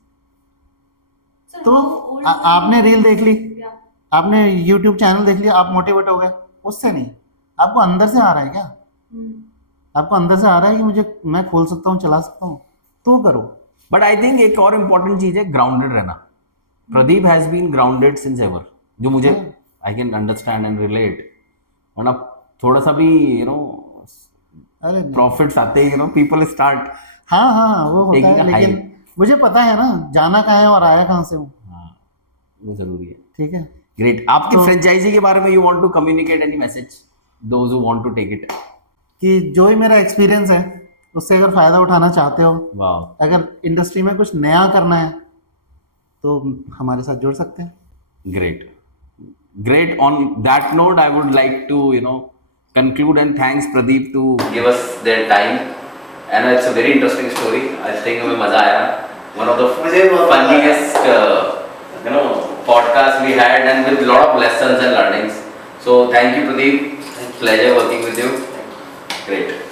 Sir, तो how old were आपने you? रील देख ली, Yeah. आपने यूट्यूब चैनल देख लिया, आप मोटिवेट हो गए, उससे नहीं। आपको अंदर से आ रहा है क्या? आपको अंदर से आ रहा है कि मैं खोल सकता हूँ, चला सकता हूँ, तो करो। बट आई थिंक एक और इम्पोर्टेंट चीज है ग्राउंडेड रहना। Pradeep has been grounded since ever, जो मुझे I can understand and relate. वरना थोड़ा सा भी अरे नहीं। प्रॉफिट्स आते ही पीपल स्टार्ट। हाँ हाँ, वो होता Taking है, a लेकिन मुझे पता है ना जाना कहाँ है और आया कहाँ से हूँ। हाँ वो जरूरी है। ठीक है। ग्रेट। आपकी तो- फ्रेंचाइजी के बारे में you want to communicate any message those who want to take it? कि जो ही मेरा एक्सपीरियंस है उससे अगर फायदा उठाना चाहते हो, वाह। अगर इंडस्ट्री में कुछ नया करना है तो हमारे साथ जुड़ सकते हैं। Great. Great. On that note, I would like to, conclude and thanks Pradeep to give us their time. And it's a very interesting story. I think हमें मजा आया. One of the funniest, podcast we had, and with lot of lessons and learnings. So thank you, Pradeep. Pleasure working with you. Great.